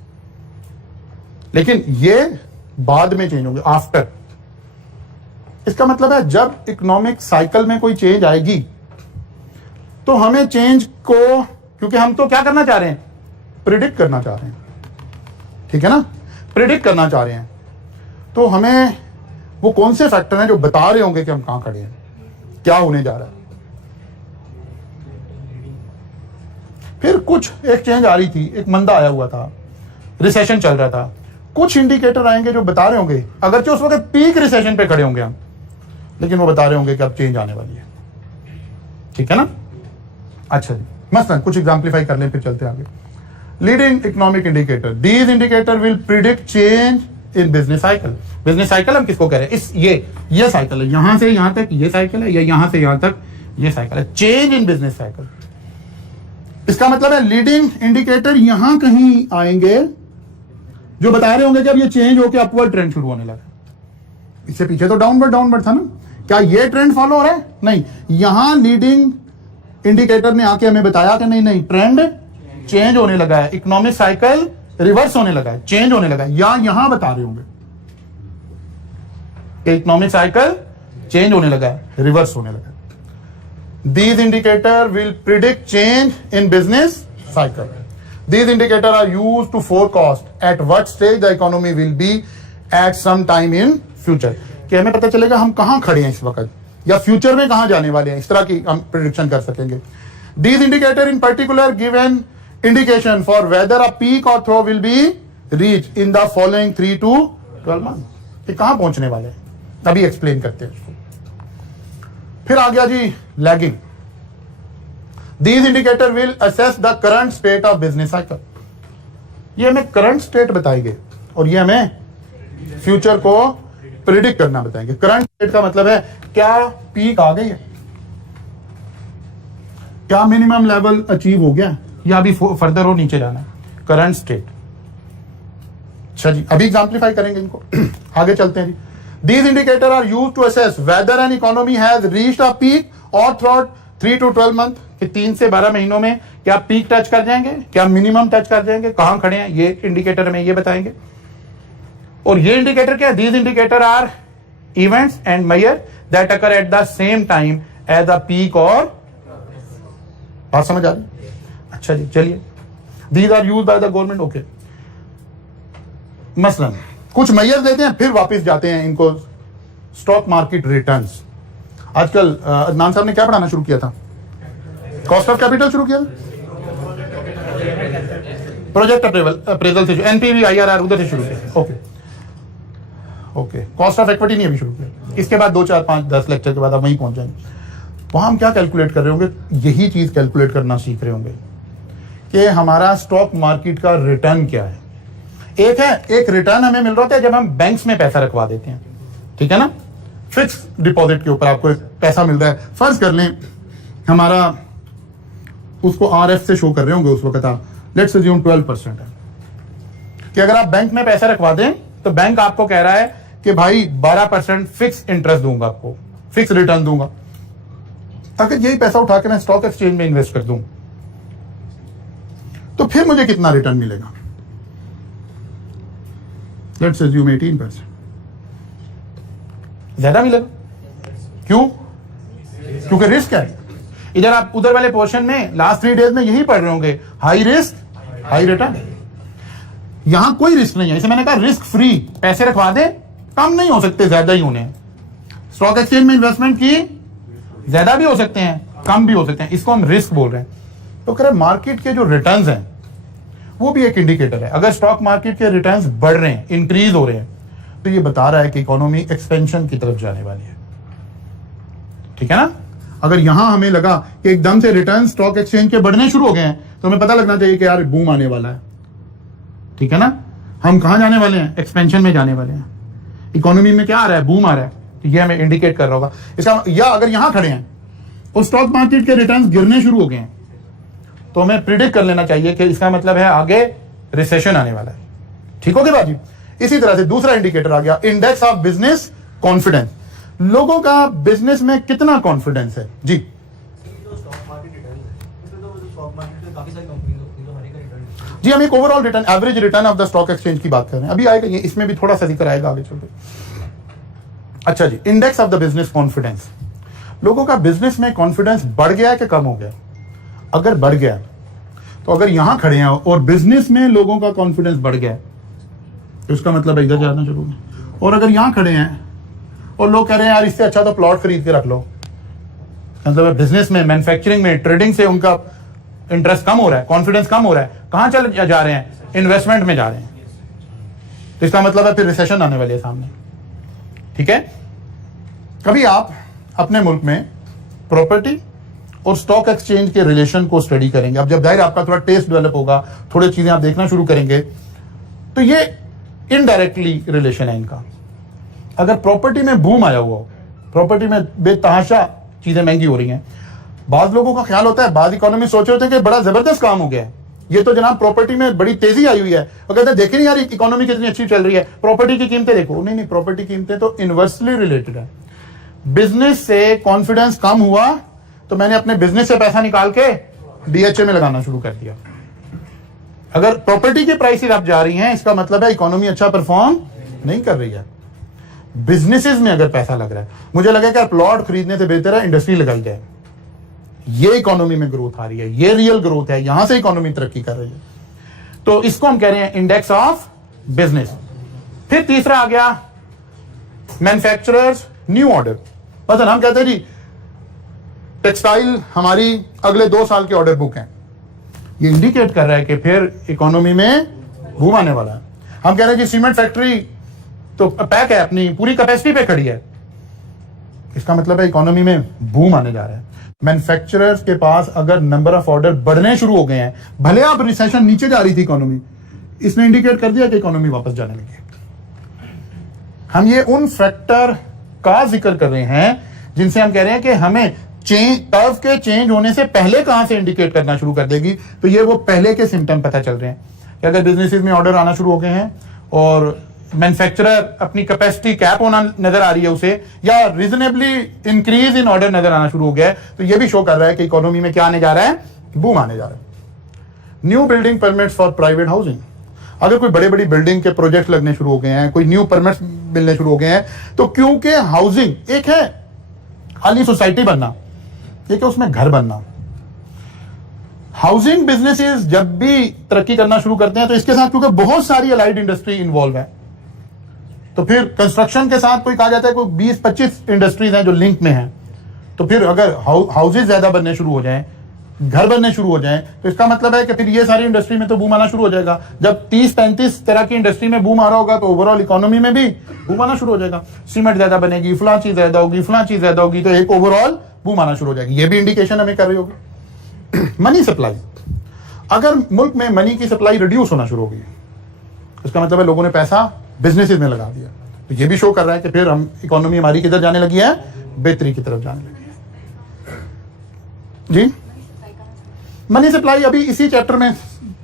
लेकिन ये बाद में चेंज होंगे, आफ्टर। इसका मतलब है जब इकोनॉमिक साइकिल में कोई चेंज आएगी तो हमें चेंज को, क्योंकि हम तो क्या करना चाह रहे हैं, प्रिडिक्ट करना चाह रहे हैं, ठीक है ना, प्रिडिक्ट करना चाह रहे हैं। तो हमें वो कौन से फैक्टर हैं जो बता रहे होंगे कि हम कहां खड़े हैं, क्या होने जा रहा है। फिर कुछ एक चेंज आ रही थी, एक मंदा आया हुआ था, रिसेशन चल रहा था, कुछ इंडिकेटर आएंगे जो बता रहे होंगे, अगरचे उस वक्त पीक रिसेशन पे खड़े होंगे हम, लेकिन वो बता रहे होंगे कि अब चेंज आने वाली है, ठीक है ना। अच्छा जी, मसलन कुछ एग्जाम्पलीफाई कर लें फिर चलते आगे। Leading economic indicator, these indicator will predict change in business cycle. Business cycle हम किसको कह रहे हैं? इस ये साइकिल है, यहां से यहां तक ये साइकिल है, या यहां से यहां तक ये साइकिल है, चेंज इन बिजनेस साइकिल। इसका मतलब है लीडिंग इंडिकेटर यहां कहीं आएंगे जो बता रहे होंगे कि अब ये चेंज होकर अपवर्ड ट्रेंड शुरू होने लगा। इससे पीछे तो डाउनवर्ड था ना। क्या ये ट्रेंड फॉलो हो रहा है? नहीं, यहां लीडिंग इंडिकेटर ने आके हमें बताया कि नहीं ट्रेंड चेंज होने लगा है, इकोनॉमिक साइकिल रिवर्स होने लगा है, चेंज होने लगा है, या यहां बता रहे होंगे कि इकोनॉमिक साइकिल चेंज होने लगा है, रिवर्स होने लगा है। These indicator will predict change in business cycle. These indicator are used to forecast at what stage the economy will be at some time in future. कि हमें पता चलेगा हम कहां खड़े हैं इस वक्त, या फ्यूचर में कहां जाने वाले हैं, इस तरह की हम प्रिडिक्शन कर सकेंगे। These indicator in particular give an indication for whether a peak or trough will be reached in the following 3 to 12 months. कि कहां पहुंचने वाले हैं, तभी एक्सप्लेन करते हैं इसको। फिर आ गया जी lagging. These indicator will assess the current state of business cycle. ये हमें करंट स्टेट बताएंगे और ये हमें फ्यूचर को प्रिडिक्ट करना बताएंगे। करंट स्टेट का मतलब है क्या पीक आ गई है, क्या मिनिमम लेवल अचीव हो गया, या अभी फर्दर हो नीचे जाना है, करंट स्टेट। अच्छा जी, अभी एग्जाम्पलीफाई करेंगे इनको। आगे चलते हैं जी। These indicators are used to assess whether an economy has reached a peak or throughout 3 to 12 month, कि 3 से 12 महीनों में क्या पीक टच कर जाएंगे, क्या मिनिमम टच कर जाएंगे, कहां खड़े हैं, ये इंडिकेटर हमें ये बताएंगे। और ये इंडिकेटर क्या है? These indicators are events and measure that occur at the same time as a peak or, बात समझ आ रही? अच्छा जी, चलिए। These are used by the government, okay। मसलन कुछ मेजर देते हैं, फिर वापस जाते हैं इनको स्टॉक मार्केट रिटर्न्स। आजकल अदनान साहब ने क्या पढ़ाना शुरू किया था? कॉस्ट ऑफ कैपिटल शुरू किया, प्रोजेक्ट अप्रेजल से, एनपीवी आईआरआर उधर से शुरू किया। Okay okay, cost of equity नहीं अभी शुरू किया। इसके बाद 2 4 5 10 लेक्चर के बाद आप वहीं पहुंच जाएंगे। वहां हम क्या कैलकुलेट कर रहे होंगे? यही चीज कैलकुलेट करना सीख रहे होंगे कि हमारा स्टॉक मार्केट का रिटर्न क्या है। एक है, एक रिटर्न हमें मिल रहा होता है जब हम बैंक्स में पैसा रखवा देते हैं, ठीक है ना, फिक्स डिपॉजिट के ऊपर आपको पैसा मिल रहा है। फर्ज कर लें हमारा उसको आरएफ से शो कर रहे होंगे उस वक्त आप, लेट्स अज्यूम 12% है कि अगर आप बैंक में पैसा रखवा दें तो बैंक आपको कह रहा है कि भाई 12% फिक्स इंटरेस्ट दूंगा, आपको फिक्स रिटर्न दूंगा। अगर यही पैसा उठा के मैं स्टॉक एक्सचेंज में इन्वेस्ट कर दूं तो फिर मुझे कितना रिटर्न मिलेगा? Let's assume 18%। ज्यादा मिलेगा। क्यों? क्योंकि रिस्क है। इधर आप उधर वाले पोर्शन में लास्ट 3 डेज में यही पढ़ रहे होंगे, हाई रिस्क हाई रिटर्न। यहां कोई रिस्क नहीं है, इसे मैंने कहा रिस्क फ्री। पैसे रखवा दे, कम नहीं हो सकते, ज्यादा ही होने। स्टॉक एक्सचेंज में इन्वेस्टमेंट की ज्यादा भी हो सकते हैं, कम भी हो सकते हैं, इसको हम रिस्क बोल रहे हैं। तो कह रहे मार्केट के जो रिटर्न्स हैं वो भी एक इंडिकेटर है। अगर स्टॉक मार्केट के रिटर्न्स बढ़ रहे हैं, इंक्रीज हो रहे हैं, तो ये बता रहा है कि इकोनॉमी एक्सपेंशन की तरफ जाने वाली है, ठीक है ना। अगर यहां हमें लगा कि एकदम से रिटर्न स्टॉक एक्सचेंज के बढ़ने शुरू हो गए हैं तो हमें पता लगना चाहिए कि यार बूम आने वाला है, ठीक है ना। हम कहां जाने वाले हैं? एक्सपेंशन में जाने वाले हैं। इकोनॉमी में क्या आ रहा है? बूम आ रहा है। तो ये हमें इंडिकेट कर रहा होगा इसका। या अगर यहां खड़े हैं और स्टॉक मार्केट के रिटर्न गिरने शुरू हो गए हैं तो हमें प्रिडिक्ट कर लेना चाहिए कि इसका मतलब है आगे रिसेशन आने वाला है, ठीक हो गया बाजी। इसी तरह से दूसरा इंडिकेटर आ गया, इंडेक्स ऑफ बिजनेस कॉन्फिडेंस। लोगों का बिजनेस में कितना कॉन्फिडेंस है जी। जी हम एक overall return, average return of the stock exchange की बात कर रहे हैं। अभी आएगा ये, इसमें भी थोड़ा सा जिक्र आएगा आगे चलते। अच्छा जी, index of the business confidence. लोगों का बिजनेस में कॉन्फिडेंस बढ़ गया है कि कम हो गया? अगर बढ़ गया तो अगर यहां खड़े हैं और बिजनेस में लोगों का कॉन्फिडेंस बढ़ गया तो इसका मतलब है इधर जाना शुरू है। और अगर यहां खड़े हैं और लोग कह रहे हैं यार इससे अच्छा तो प्लॉट खरीद के रख लो, मतलब बिजनेस में, मैन्युफैक्चरिंग में, ट्रेडिंग से उनका इंटरेस्ट कम हो रहा है, कॉन्फिडेंस कम हो रहा है, कहां चल जा रहे हैं? इन्वेस्टमेंट में जा रहे हैं। तो इसका मतलब है फिर रिसेशन आने वाली है सामने, ठीक है। कभी आप अपने मुल्क में प्रॉपर्टी और स्टॉक एक्सचेंज के रिलेशन को स्टडी करेंगे। अब जब जाहिर आपका थोड़ा टेस्ट डेवलप होगा, थोड़ी चीजें आप देखना शुरू करेंगे, तो ये इनडायरेक्टली रिलेशन है इनका। अगर प्रॉपर्टी में बूम आया हुआ हो, प्रॉपर्टी में बेतहाशा चीजें महंगी हो रही हैं, बाज लोगों का ख्याल होता है, बाज इकोनॉमी सोचे होते हैं कि बड़ा जबरदस्त काम हो गया है, ये तो जनाब प्रॉपर्टी में बड़ी तेजी आई हुई है। और कहते हैं देखे नहीं यार इकोनॉमी कितनी अच्छी चल रही है, प्रॉपर्टी की कीमतें देखो। नहीं, प्रॉपर्टी कीमतें तो इनवर्सली रिलेटेड है। बिजनेस से कॉन्फिडेंस कम हुआ तो मैंने अपने बिजनेस से पैसा निकाल के डीएचए में लगाना शुरू कर दिया। अगर प्रॉपर्टी की प्राइसेस अब जा रही हैं, इसका मतलब है इकोनॉमी अच्छा परफॉर्म नहीं कर रही है। बिजनेसेस में अगर पैसा लग रहा है, मुझे लगा कि प्लॉट खरीदने से बेहतर है इंडस्ट्री लगाई जाए, ये इकोनॉमी में ग्रोथ आ रही है, ये रियल ग्रोथ है, यहां से इकोनॉमी तरक्की कर रही है। तो इसको हम कह रहे हैं इंडेक्स ऑफ बिजनेस। फिर तीसरा आ गया मैन्युफैक्चरर्स न्यू ऑर्डर। मतलब हम कहते हैं जी टेक्सटाइल हमारी अगले 2 साल की ऑर्डर बुक है, ये इंडिकेट कर रहा है कि फिर इकोनॉमी में बूम आने वाला है। हम कह रहे हैं जी सीमेंट फैक्ट्री तो पैक है, अपनी पूरी कैपेसिटी पे खड़ी है, इसका मतलब है इकोनॉमी में बूम आने जा रहा है। मैन्युफैक्चरर्स के पास अगर नंबर ऑफ ऑर्डर बढ़ने शुरू हो गए हैं, भले आप रिसेशन नीचे जा रही थी इकोनॉमी, इसने इंडिकेट कर दिया कि इकोनॉमी वापस जाने लगी है। हम ये उन फैक्टर का जिक्र कर रहे हैं जिनसे हम कह रहे हैं कि हमें कर्व के चेंज होने से पहले कहां से इंडिकेट करना शुरू कर देगी। तो ये वो पहले के सिम्टम पता चल रहे हैं कि अगर बिजनेसेस में ऑर्डर आना शुरू हो गए हैं और मैन्युफैक्चरर अपनी कैपेसिटी कैप होना नजर आ रही है उसे, या रीजनेबली इंक्रीज इन ऑर्डर नजर आना शुरू हो गया है, तो ये भी शो कर रहा है कि इकोनॉमी में क्या आने जा रहा है, बूम आने जा रहा है। New building permits for private housing, अगर कोई बड़े बड़ी बिल्डिंग के प्रोजेक्ट लगने शुरू हो गए हैं, कोई न्यू परमिट्स मिलने शुरू हो गए हैं, तो क्योंकि हाउसिंग एक है खाली सोसाइटी बनना, एक है उसमें घर बनना। हाउसिंग बिजनेसेस जब भी तरक्की करना शुरू करते हैं तो इसके साथ क्योंकि बहुत सारी अलाइड इंडस्ट्री इन्वॉल्व है, तो फिर कंस्ट्रक्शन के साथ कोई कहा जाता है कोई 20-25 इंडस्ट्रीज हैं जो लिंक में हैं, तो फिर अगर हाउसेज ज्यादा बनने शुरू हो जाएं, घर बनने शुरू हो जाएं, तो इसका मतलब है कि फिर ये सारी इंडस्ट्री में तो बूम आना शुरू हो जाएगा। जब 30-35 तरह की इंडस्ट्री में बूम आ रहा होगा तो ओवरऑल इकोनॉमी में भी बूम आना शुरू हो जाएगा। सीमेंट ज्यादा बनेगी, फला चीज ज्यादा होगी, फला चीज ज्यादा होगी, तो एक ओवरऑल बूम आना शुरू हो जाएगी। ये भी इंडिकेशन हमें कर रही होगी। मनी सप्लाई, अगर मुल्क में मनी की सप्लाई रिड्यूस होना शुरू होगी, इसका मतलब है लोगों ने पैसा बिजनेसेस में लगा दिया, तो ये भी शो कर रहा है कि फिर हम इकोनॉमी हमारी किधर जाने लगी है, बेहतरी की तरफ जाने लगी है। जी, मनी सप्लाई अभी इसी चैप्टर में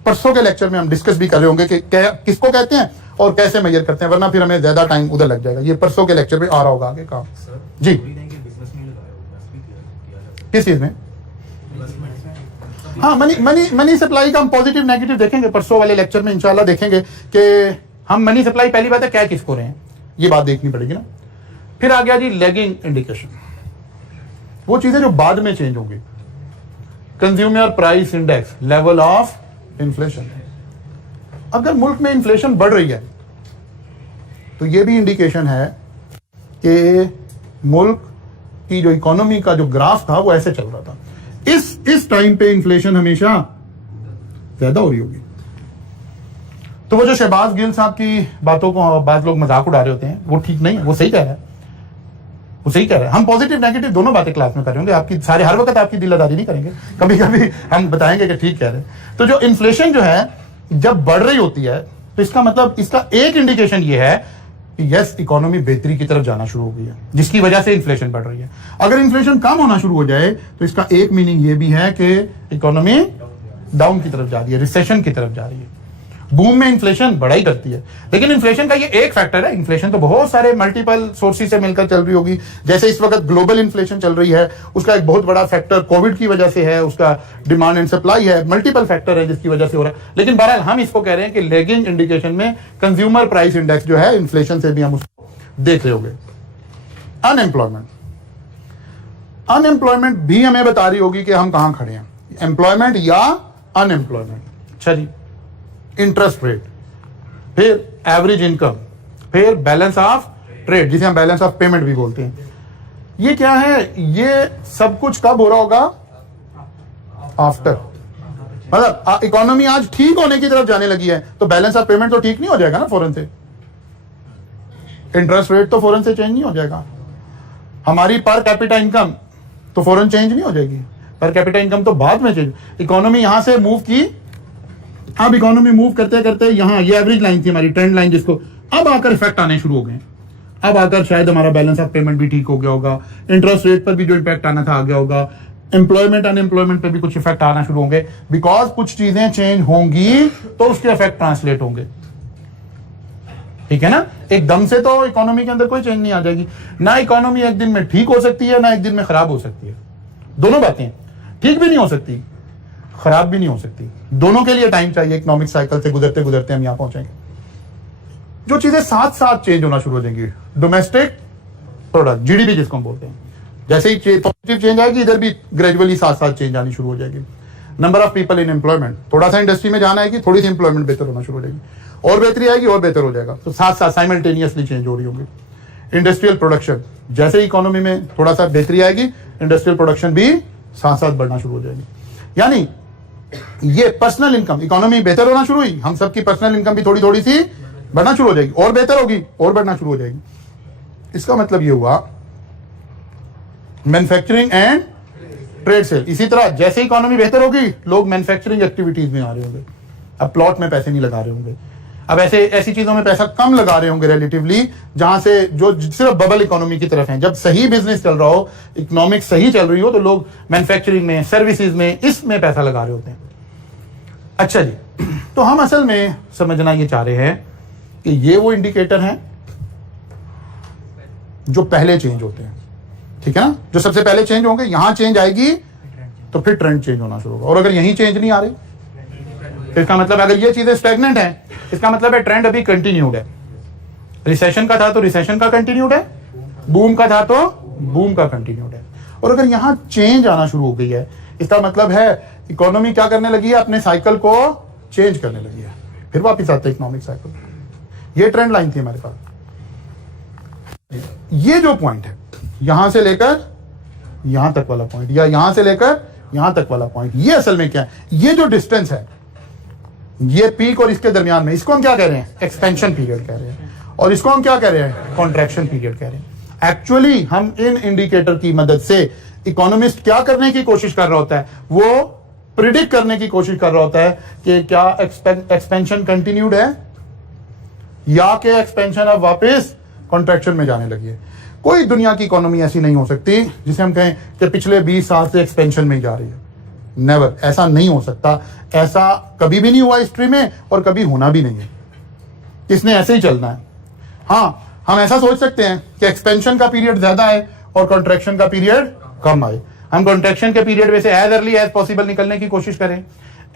परसों के लेक्चर में हम डिस्कस भी कर रहे होंगे कि किसको कहते हैं और कैसे मेजर करते हैं, वरना फिर हमें ज्यादा टाइम उधर लग जाएगा। ये परसों के लेक्चर में आ रहा होगा आगे काम। जी, किस चीज में? हाँ, मनी सप्लाई का हम पॉजिटिव नेगेटिव देखेंगे परसों वाले लेक्चर में, इंशाल्लाह देखेंगे कि हम मनी सप्लाई पहली बात है क्या किसको रहे हैं, ये बात देखनी पड़ेगी ना। फिर आ गया जी लैगिंग इंडिकेशन, वो चीजें जो बाद में चेंज होंगी। Consumer price index, level of inflation, अगर मुल्क में इन्फ्लेशन बढ़ रही है तो ये भी इंडिकेशन है कि मुल्क की जो इकोनॉमी का जो ग्राफ था वो ऐसे चल रहा था। इस टाइम पे इन्फ्लेशन हमेशा ज्यादा हो रही होगी। तो वो जो शहबाज गिल साहब की बातों को बाद लोग मजाक उड़ा रहे होते हैं, वो ठीक नहीं है, वो सही कह रहा है, वो सही कह रहे हैं। हम पॉजिटिव नेगेटिव दोनों बातें क्लास में कर रहे होंगे, आपकी सारे हर वक्त आपकी दिलदारी नहीं करेंगे, कभी कभी हम बताएंगे कि ठीक कह रहे हैं। तो जो इन्फ्लेशन जो है जब बढ़ रही होती है तो इसका मतलब, इसका एक इंडिकेशन ये है कि यस इकोनॉमी बेहतरी की तरफ जाना शुरू हो गई है, जिसकी वजह से इन्फ्लेशन बढ़ रही है। अगर इन्फ्लेशन कम होना शुरू हो जाए तो इसका एक मीनिंग ये भी है कि इकोनॉमी डाउन की तरफ जा रही है, रिसेशन की तरफ जा रही है। बूम में इन्फ्लेशन बढ़ाई करती है, लेकिन इन्फ्लेशन का ये एक फैक्टर है, इन्फ्लेशन तो बहुत सारे मल्टीपल सोर्सेज से मिलकर चल रही होगी। जैसे इस वक्त ग्लोबल इन्फ्लेशन चल रही है, उसका एक बहुत बड़ा फैक्टर कोविड की वजह से है, उसका डिमांड एंड सप्लाई है, मल्टीपल फैक्टर है जिसकी वजह से हो रहा है। लेकिन बहरहाल हम इसको कह रहे हैं कि लैगिंग इंडिकेशन में कंज्यूमर प्राइस इंडेक्स जो है इन्फ्लेशन से भी हम उसको देख रहे होंगे। अनएम्प्लॉयमेंट भी हमें बता रही होगी कि हम कहां खड़े हैं, एम्प्लॉयमेंट या अनएम्प्लॉयमेंट। अच्छा जी, इंटरेस्ट रेट, फिर एवरेज इनकम, फिर बैलेंस ऑफ ट्रेड जिसे हम बैलेंस ऑफ पेमेंट भी बोलते हैं। ये क्या है, ये सब कुछ कब हो रहा होगा, आफ्टर। मतलब इकोनॉमी आज ठीक होने की तरफ जाने लगी है तो बैलेंस ऑफ पेमेंट तो ठीक नहीं हो जाएगा ना फौरन से, इंटरेस्ट रेट तो फौरन से चेंज नहीं हो जाएगा, हमारी पर कैपिटा इनकम तो फौरन चेंज नहीं हो जाएगी, पर कैपिटा इनकम तो बाद में चेंज। इकोनॉमी यहां से मूव की, अब इकोनॉमी मूव करते करते यहां ये एवरेज लाइन थी हमारी ट्रेंड लाइन, जिसको अब आकर इफेक्ट आने शुरू हो गए। अब आकर शायद हमारा बैलेंस ऑफ पेमेंट भी ठीक हो गया होगा, इंटरेस्ट रेट पर भी जो इम्पैक्ट आना था आ गया होगा, एम्प्लॉयमेंट अनएम्प्लॉयमेंट पे भी कुछ इफेक्ट आना शुरू होंगे, बिकॉज कुछ चीजें चेंज होंगी तो उसके इफेक्ट ट्रांसलेट होंगे। ठीक है ना, एकदम से तो इकोनॉमी के अंदर कोई चेंज नहीं आ जाएगी ना। इकोनॉमी एक दिन में ठीक हो सकती है ना एक दिन में खराब हो सकती है, दोनों बातें, ठीक भी नहीं हो सकती खराब भी नहीं हो सकती, दोनों के लिए टाइम चाहिए। इकोनॉमिक साइकिल से गुजरते गुजरते हम यहां पहुंचेंगे। जो चीजें साथ साथ चेंज होना शुरू हो जाएंगी, डोमेस्टिक प्रोडक्ट जीडीपी जिसको हम बोलते हैं, जैसे ही पॉजिटिव चेंज आएगी इधर भी ग्रेजुअली साथ साथ चेंज आनी शुरू हो जाएगी। Number of people in employment, थोड़ा सा इंडस्ट्री में जाना आएगी, थोड़ी सी एम्प्लॉयमेंट बेहतर होना शुरू हो जाएगी, और बेहतरी आएगी और बेहतर हो जाएगा, तो साथ साथ साइमल्टेनियसली चेंज हो रही होंगी। इंडस्ट्रियल प्रोडक्शन, जैसे इकोनॉमी में थोड़ा सा बेहतरी आएगी इंडस्ट्रियल प्रोडक्शन भी साथ साथ बढ़ना शुरू हो जाएगी। यानी ये पर्सनल इनकम, इकोनॉमी बेहतर होना शुरू हुई, हम सबकी पर्सनल इनकम भी थोड़ी थोड़ी सी बढ़ना शुरू हो जाएगी, और बेहतर होगी और बढ़ना शुरू हो जाएगी। इसका मतलब ये हुआ मैन्युफैक्चरिंग एंड ट्रेड सेल। इसी तरह जैसे इकोनॉमी बेहतर होगी लोग मैन्युफैक्चरिंग एक्टिविटीज में आ रहे होंगे, अब प्लॉट में पैसे नहीं लगा रहे होंगे, अब ऐसी चीजों में पैसा कम लगा रहे होंगे रिलेटिवली, जहां से जो सिर्फ बबल इकोनॉमी की तरफ है। जब सही बिजनेस चल रहा हो, इकोनॉमिक सही चल रही हो, तो लोग मैन्युफैक्चरिंग में, सर्विसेज में, इसमें पैसा लगा रहे होते हैं। अच्छा जी, तो हम असल में समझना ये चाह रहे हैं कि ये वो इंडिकेटर हैं जो पहले चेंज होते हैं, ठीक है ना, जो सबसे पहले चेंज होंगे, यहां चेंज आएगी तो फिर ट्रेंड चेंज होना शुरू होगा। और अगर यहीं चेंज नहीं आ रही तो इसका मतलब अगर ये चीजें स्टैग्नेंट हैं, इसका मतलब है ट्रेंड अभी कंटिन्यूड है। रिसेशन का था तो रिसेशन का कंटिन्यूड है, बूम का था तो बूम का कंटिन्यूड है। और अगर यहां चेंज आना शुरू हो गई है, इसका मतलब है इकोनॉमी क्या करने लगी है, अपने साइकिल को चेंज करने लगी है, फिर वापस आते हैं इकोनॉमिक साइकिल। ये ट्रेंड लाइन थी हमारे पास। ये जो पॉइंट है यहां से लेकर यहां तक वाला पॉइंट, या यहां से लेकर यहां तक वाला पॉइंट, ये असल में क्या है, ये जो डिस्टेंस है, ये पीक और इसके दरमियान में, इसको हम क्या कह रहे हैं, एक्सपेंशन पीरियड कह रहे हैं, और इसको हम क्या कह रहे हैं, कॉन्ट्रैक्शन पीरियड कह रहे हैं। एक्चुअली हम इन इंडिकेटर की मदद से इकोनॉमिस्ट क्या करने की कोशिश कर रहा होता है, वो प्रिडिक्ट करने की कोशिश कर रहा होता है कि क्या एक्सपेंशन कंटिन्यूड है या कि एक्सपेंशन अब वापस कॉन्ट्रैक्शन में जाने लगी है। कोई दुनिया की इकोनॉमी ऐसी नहीं हो सकती जिसे हम कहें कि पिछले 20 साल से एक्सपेंशन में ही जा रही है। नेवर, ऐसा नहीं हो सकता, ऐसा कभी भी नहीं हुआ हिस्ट्री में और कभी होना भी नहीं है। इसने ऐसे ही चलना है। हाँ, हम ऐसा सोच सकते हैं कि एक्सपेंशन का पीरियड ज्यादा है और कॉन्ट्रैक्शन का पीरियड कम आए। हम कॉन्ट्रैक्शन के पीरियड में से एज अर्ली एज पॉसिबल निकलने की कोशिश करें,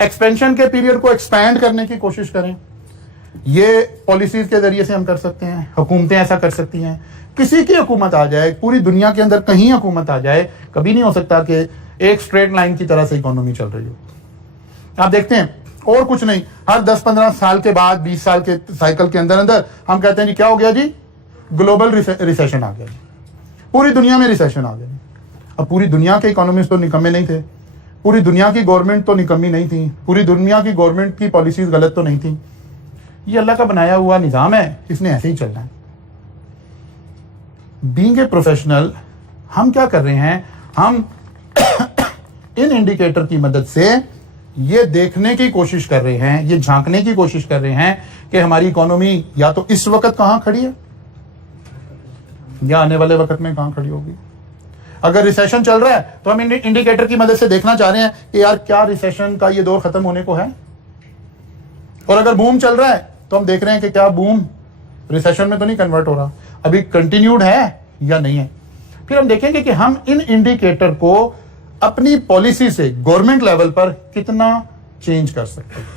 एक्सपेंशन के पीरियड को एक्सपैंड करने की कोशिश करें। ये पॉलिसीज के जरिए से हम कर सकते हैं, हुकूमतें ऐसा कर सकती हैं। किसी की हुकूमत आ जाए, पूरी दुनिया के अंदर कहीं हुकूमत आ जाए, कभी नहीं हो सकता कि एक स्ट्रेट लाइन की तरह से इकोनॉमी चल रही हो। आप देखते हैं, और कुछ नहीं, हर 10-15 साल के बाद, 20 साल के साइकिल के अंदर अंदर हम कहते हैं जी क्या हो गया जी, ग्लोबल रिसेशन आ गया, पूरी दुनिया में रिसेशन आ गया। अब पूरी दुनिया के इकोनॉमिस्ट तो निकम्मे नहीं थे, पूरी दुनिया की गवर्नमेंट तो निकम्मी नहीं थी, पूरी दुनिया की गवर्नमेंट की पॉलिसीज गलत तो नहीं थी। ये अल्लाह का बनाया हुआ निजाम है, इसने ऐसे ही चलना है। बीइंग ए प्रोफेशनल हम क्या कर रहे हैं, हम इन इंडिकेटर की मदद से ये देखने की कोशिश कर रहे हैं, ये झांकने की कोशिश कर रहे हैं कि हमारी इकोनॉमी या तो इस वक्त कहां खड़ी है या आने वाले वक्त में कहां खड़ी होगी। अगर रिसेशन चल रहा है तो हम इंडिकेटर की मदद से देखना चाह रहे हैं कि यार क्या रिसेशन का ये दौर खत्म होने को है, और अगर बूम चल रहा है तो हम देख रहे हैं कि क्या बूम रिसेशन में तो नहीं कन्वर्ट हो रहा, अभी कंटिन्यूड है या नहीं है। फिर हम देखेंगे कि हम इन इंडिकेटर को अपनी पॉलिसी से गवर्नमेंट लेवल पर कितना चेंज कर सकते हैं।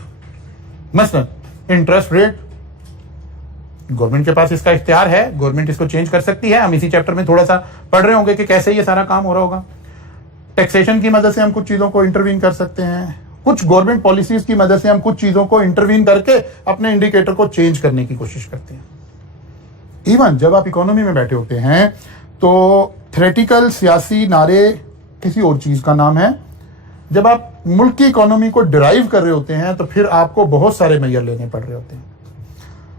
मसलन इंटरेस्ट रेट, गवर्नमेंट के पास इसका इख्तियार है, गवर्नमेंट इसको चेंज कर सकती है। हम इसी चैप्टर में थोड़ा सा पढ़ रहे होंगे कि कैसे ये सारा काम हो रहा होगा। टैक्सेशन की मदद से हम कुछ चीजों को इंटरवीन कर सकते हैं, कुछ गवर्नमेंट पॉलिसीज की मदद से हम कुछ चीजों को इंटरवीन करके अपने इंडिकेटर को चेंज करने की कोशिश करते हैं। इवन जब आप इकोनॉमी में बैठे होते हैं तो थ्योरेटिकल सियासी नारे किसी और चीज का नाम है, जब आप मुल्क की इकोनॉमी को डिराइव कर रहे होते हैं तो फिर आपको बहुत सारे मेजर लेने पड़ रहे होते हैं।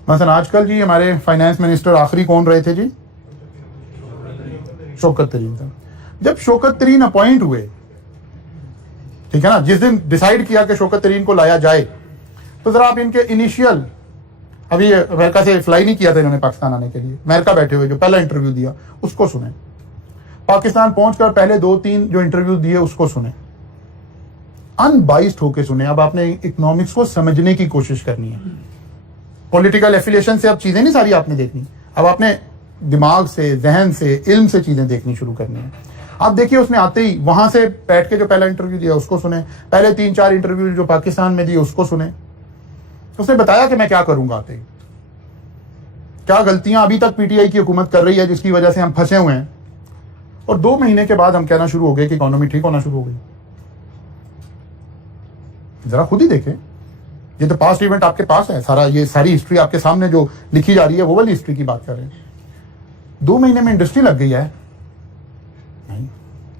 मसलन आजकल जी हमारे फाइनेंस मिनिस्टर आखिरी कौन रहे थे जी, शौकत तरीन था। जब शौकत तरीन अपॉइंट हुए, ठीक है ना, जिस दिन डिसाइड किया कि शौकत तरीन को लाया जाए, तो जरा आप इनके इनिशियल, अभी अमेरिका से फ्लाई नहीं किया था इन्होंने पाकिस्तान आने के लिए, अमेरिका बैठे हुए जो पहला इंटरव्यू दिया उसको सुने, पाकिस्तान पहुंचकर पहले 2-3 जो इंटरव्यू दिए उसको सुने, अनबाइस्ड होके सुने। अब आपने इकोनॉमिक्स को समझने की कोशिश करनी है, पॉलिटिकल एफिलिएशन से अब चीजें नहीं सारी आपने देखनी, अब आपने दिमाग से, जहन से, इल्म से चीजें देखनी शुरू करनी है। आप देखिए उसने आते ही वहां से बैठ के जो पहला इंटरव्यू दिया उसको सुने, पहले 3-4 इंटरव्यू जो पाकिस्तान में दिए उसको सुने। उसने बताया कि मैं क्या करूंगा, आते ही क्या गलतियां अभी तक पीटीआई की हुकूमत कर रही है जिसकी वजह से हम फंसे हुए हैं, और 2 महीने के बाद हम कहना शुरू हो गए कि इकोनॉमी ठीक होना शुरू हो गई। जरा खुद ही देखें, ये तो पास्ट इवेंट आपके पास है सारा, ये सारी हिस्ट्री आपके सामने जो लिखी जा रही है वो वाली हिस्ट्री की बात कर रहे हैं। 2 महीने में इंडस्ट्री लग गई है नहीं,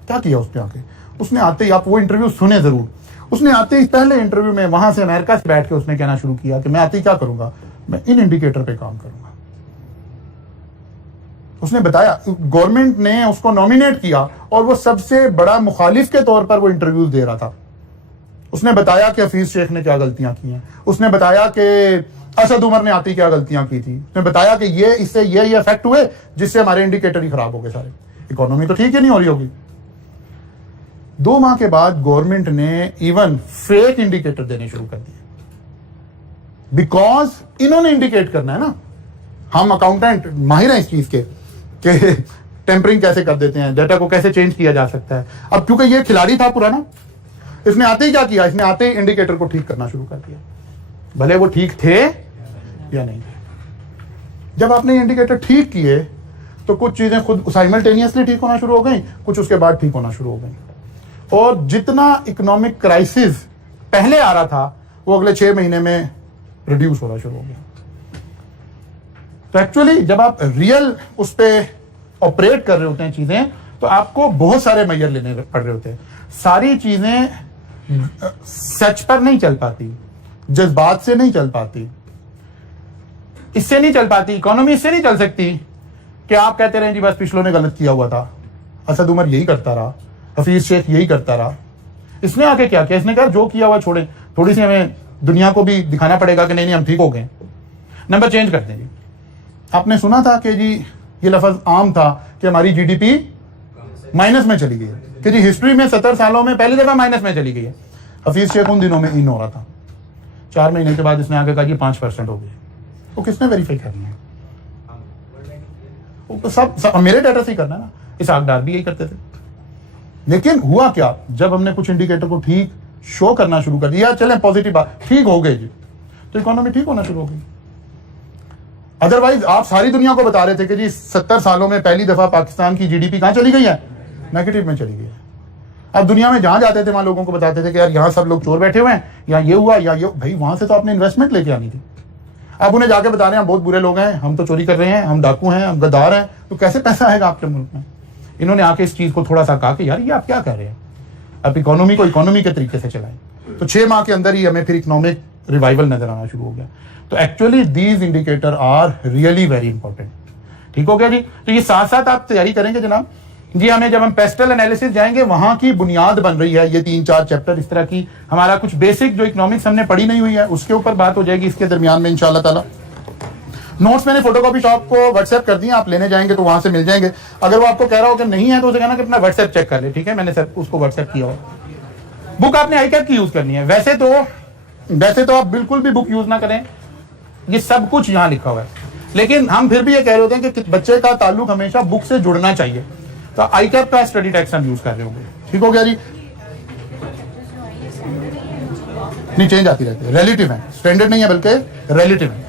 क्या किया उसने आके, उसने आते ही, आप वो इंटरव्यू सुने जरूर, उसने आते ही पहले इंटरव्यू में वहां से अमेरिका से बैठ के उसने कहना शुरू किया कि मैं आते ही क्या करूंगा, मैं इन इंडिकेटर पे काम करूंगा। उसने बताया, गवर्नमेंट ने उसको नॉमिनेट किया और वो सबसे बड़ा मुखालिफ के तौर पर वो इंटरव्यूज दे रहा था। उसने बताया कि हफीज शेख ने क्या गलतियां की हैं, उसने बताया कि असद उमर ने आती क्या गलतियां की थी, उसने बताया कि ये इससे ये इफेक्ट हुए जिससे हमारे इंडिकेटर ही खराब हो गए सारे, इकोनॉमी तो ठीक ही नहीं हो रही होगी। 2 माह के बाद गवर्नमेंट ने इवन फेक इंडिकेटर देने शुरू कर दिए, बिकॉज इन्होंने इंडिकेट करना है ना, हम अकाउंटेंट माहिर हैं इस चीज के कि टेम्परिंग कैसे कर देते हैं, डेटा को कैसे चेंज किया जा सकता है। अब क्योंकि ये खिलाड़ी था पुराना, इसने आते ही क्या किया, इसने आते ही इंडिकेटर को ठीक करना शुरू कर दिया, भले वो ठीक थे या नहीं थे। जब आपने इंडिकेटर ठीक किए तो कुछ चीजें खुद साइमल्टेनियसली ठीक होना शुरू हो गई, कुछ उसके बाद ठीक होना शुरू हो गई। और जितना इकोनॉमिक क्राइसिस पहले आ रहा था वो अगले 6 महीने में रिड्यूस होना शुरू हो गया। तो एक्चुअली जब आप रियल उस पर ऑपरेट कर रहे होते हैं चीजें, तो आपको बहुत सारे मेजर लेने पड़ रहे होते हैं। सारी चीजें सच पर नहीं चल पाती, जज्बात से नहीं चल पाती, इससे नहीं चल पाती, इकोनॉमी इससे नहीं चल सकती कि आप कहते रहे जी बस पिछलों ने गलत किया हुआ था, असद उमर यही करता रहा, हफीज शेख यही करता रहा, इसने आके क्या किया, इसने कहा जो किया हुआ छोड़े, थोड़ी सी हमें दुनिया को भी दिखाना पड़ेगा कि नहीं नहीं हम ठीक हो गए, नंबर चेंज करते हैं जी। आपने सुना था कि जी ये लफ्ज आम था कि हमारी जीडीपी माइनस में चली गई है, कि जी हिस्ट्री में 70 सालों में पहली दफा माइनस में चली गई है। हफीज शेख उन दिनों में इन हो रहा था, 4 महीने के बाद इसने आगे कहा जी 5% हो गई। वो किसने वेरीफाई करना है? वो सब मेरे डाटा से ही करना है ना, इस आगदार भी यही करते थे। लेकिन हुआ क्या, जब हमने कुछ इंडिकेटर को ठीक शो करना शुरू कर दिया, चलें पॉजिटिव बात, ठीक हो गए जी, तो इकोनॉमी ठीक होना शुरू हो गई। अदरवाइज आप सारी दुनिया को बता रहे थे कि जी 70 सालों में पहली दफा पाकिस्तान की जीडीपी कहां चली गई है, नेगेटिव में चली गई है। अब दुनिया में जहां जाते थे वहां लोगों को बताते थे कि यार यहाँ सब लोग चोर बैठे हुए हैं, या ये हुआ या ये, भाई वहां से तो आपने इन्वेस्टमेंट लेके आनी थी। अब उन्हें जाके बता रहे हैं हम बहुत बुरे लोग हैं, हम तो चोरी कर रहे हैं, हम डाकू हैं, हम गद्दार हैं, तो कैसे पैसा आएगा आपके मुल्क में? इन्होंने आके इस चीज को थोड़ा सा कहा कि यार ये आप क्या कर रहे हैं, अब इकोनॉमी को इकोनॉमी के तरीके से चलाएं। तो 6 माह के अंदर ही हमें फिर इकोनॉमिक रिवाइवल नजर आना शुरू हो गया। तो actually these indicator are really very important. ठीक हो गया जी। तो ये साथ साथ आप तैयारी करेंगे जनाब जी, हमें जब हम पेस्टल एनालिसिस जाएंगे वहां की बुनियाद बन रही है, ये 3-4 चैप्टर इस तरह की, हमारा कुछ बेसिक जो इकोनॉमिक्स हमने पढ़ी नहीं हुई है उसके ऊपर बात हो जाएगी इसके दरमियान में इंशाल्लाह ताला। नोट्स मैंने फोटोकॉपी शॉप को व्हाट्सएप कर दिए, आप लेने जाएंगे तो वहां से मिल जाएंगे। अगर वो आपको कह रहा हो कि नहीं है तो उसे कहना कि अपना व्हाट्सएप चेक कर ले, ठीक है, मैंने सर उसको व्हाट्सएप किया हो। बुक आपने आईकैप की यूज करनी है। वैसे तो आप बिल्कुल भी बुक यूज ना करें, ये सब कुछ यहाँ लिखा हुआ है, लेकिन हम फिर भी ये कह रहे होते हैं कि बच्चे का ताल्लुक हमेशा बुक से जुड़ना चाहिए, तो आईकैप का स्टडी टेक्स्ट हम यूज कर रहे होंगे। ठीक हो गया जी। नहीं, चेंज आती रहती है, रिलेटिव है, स्टैंडर्ड नहीं है बल्कि रिलेटिव है।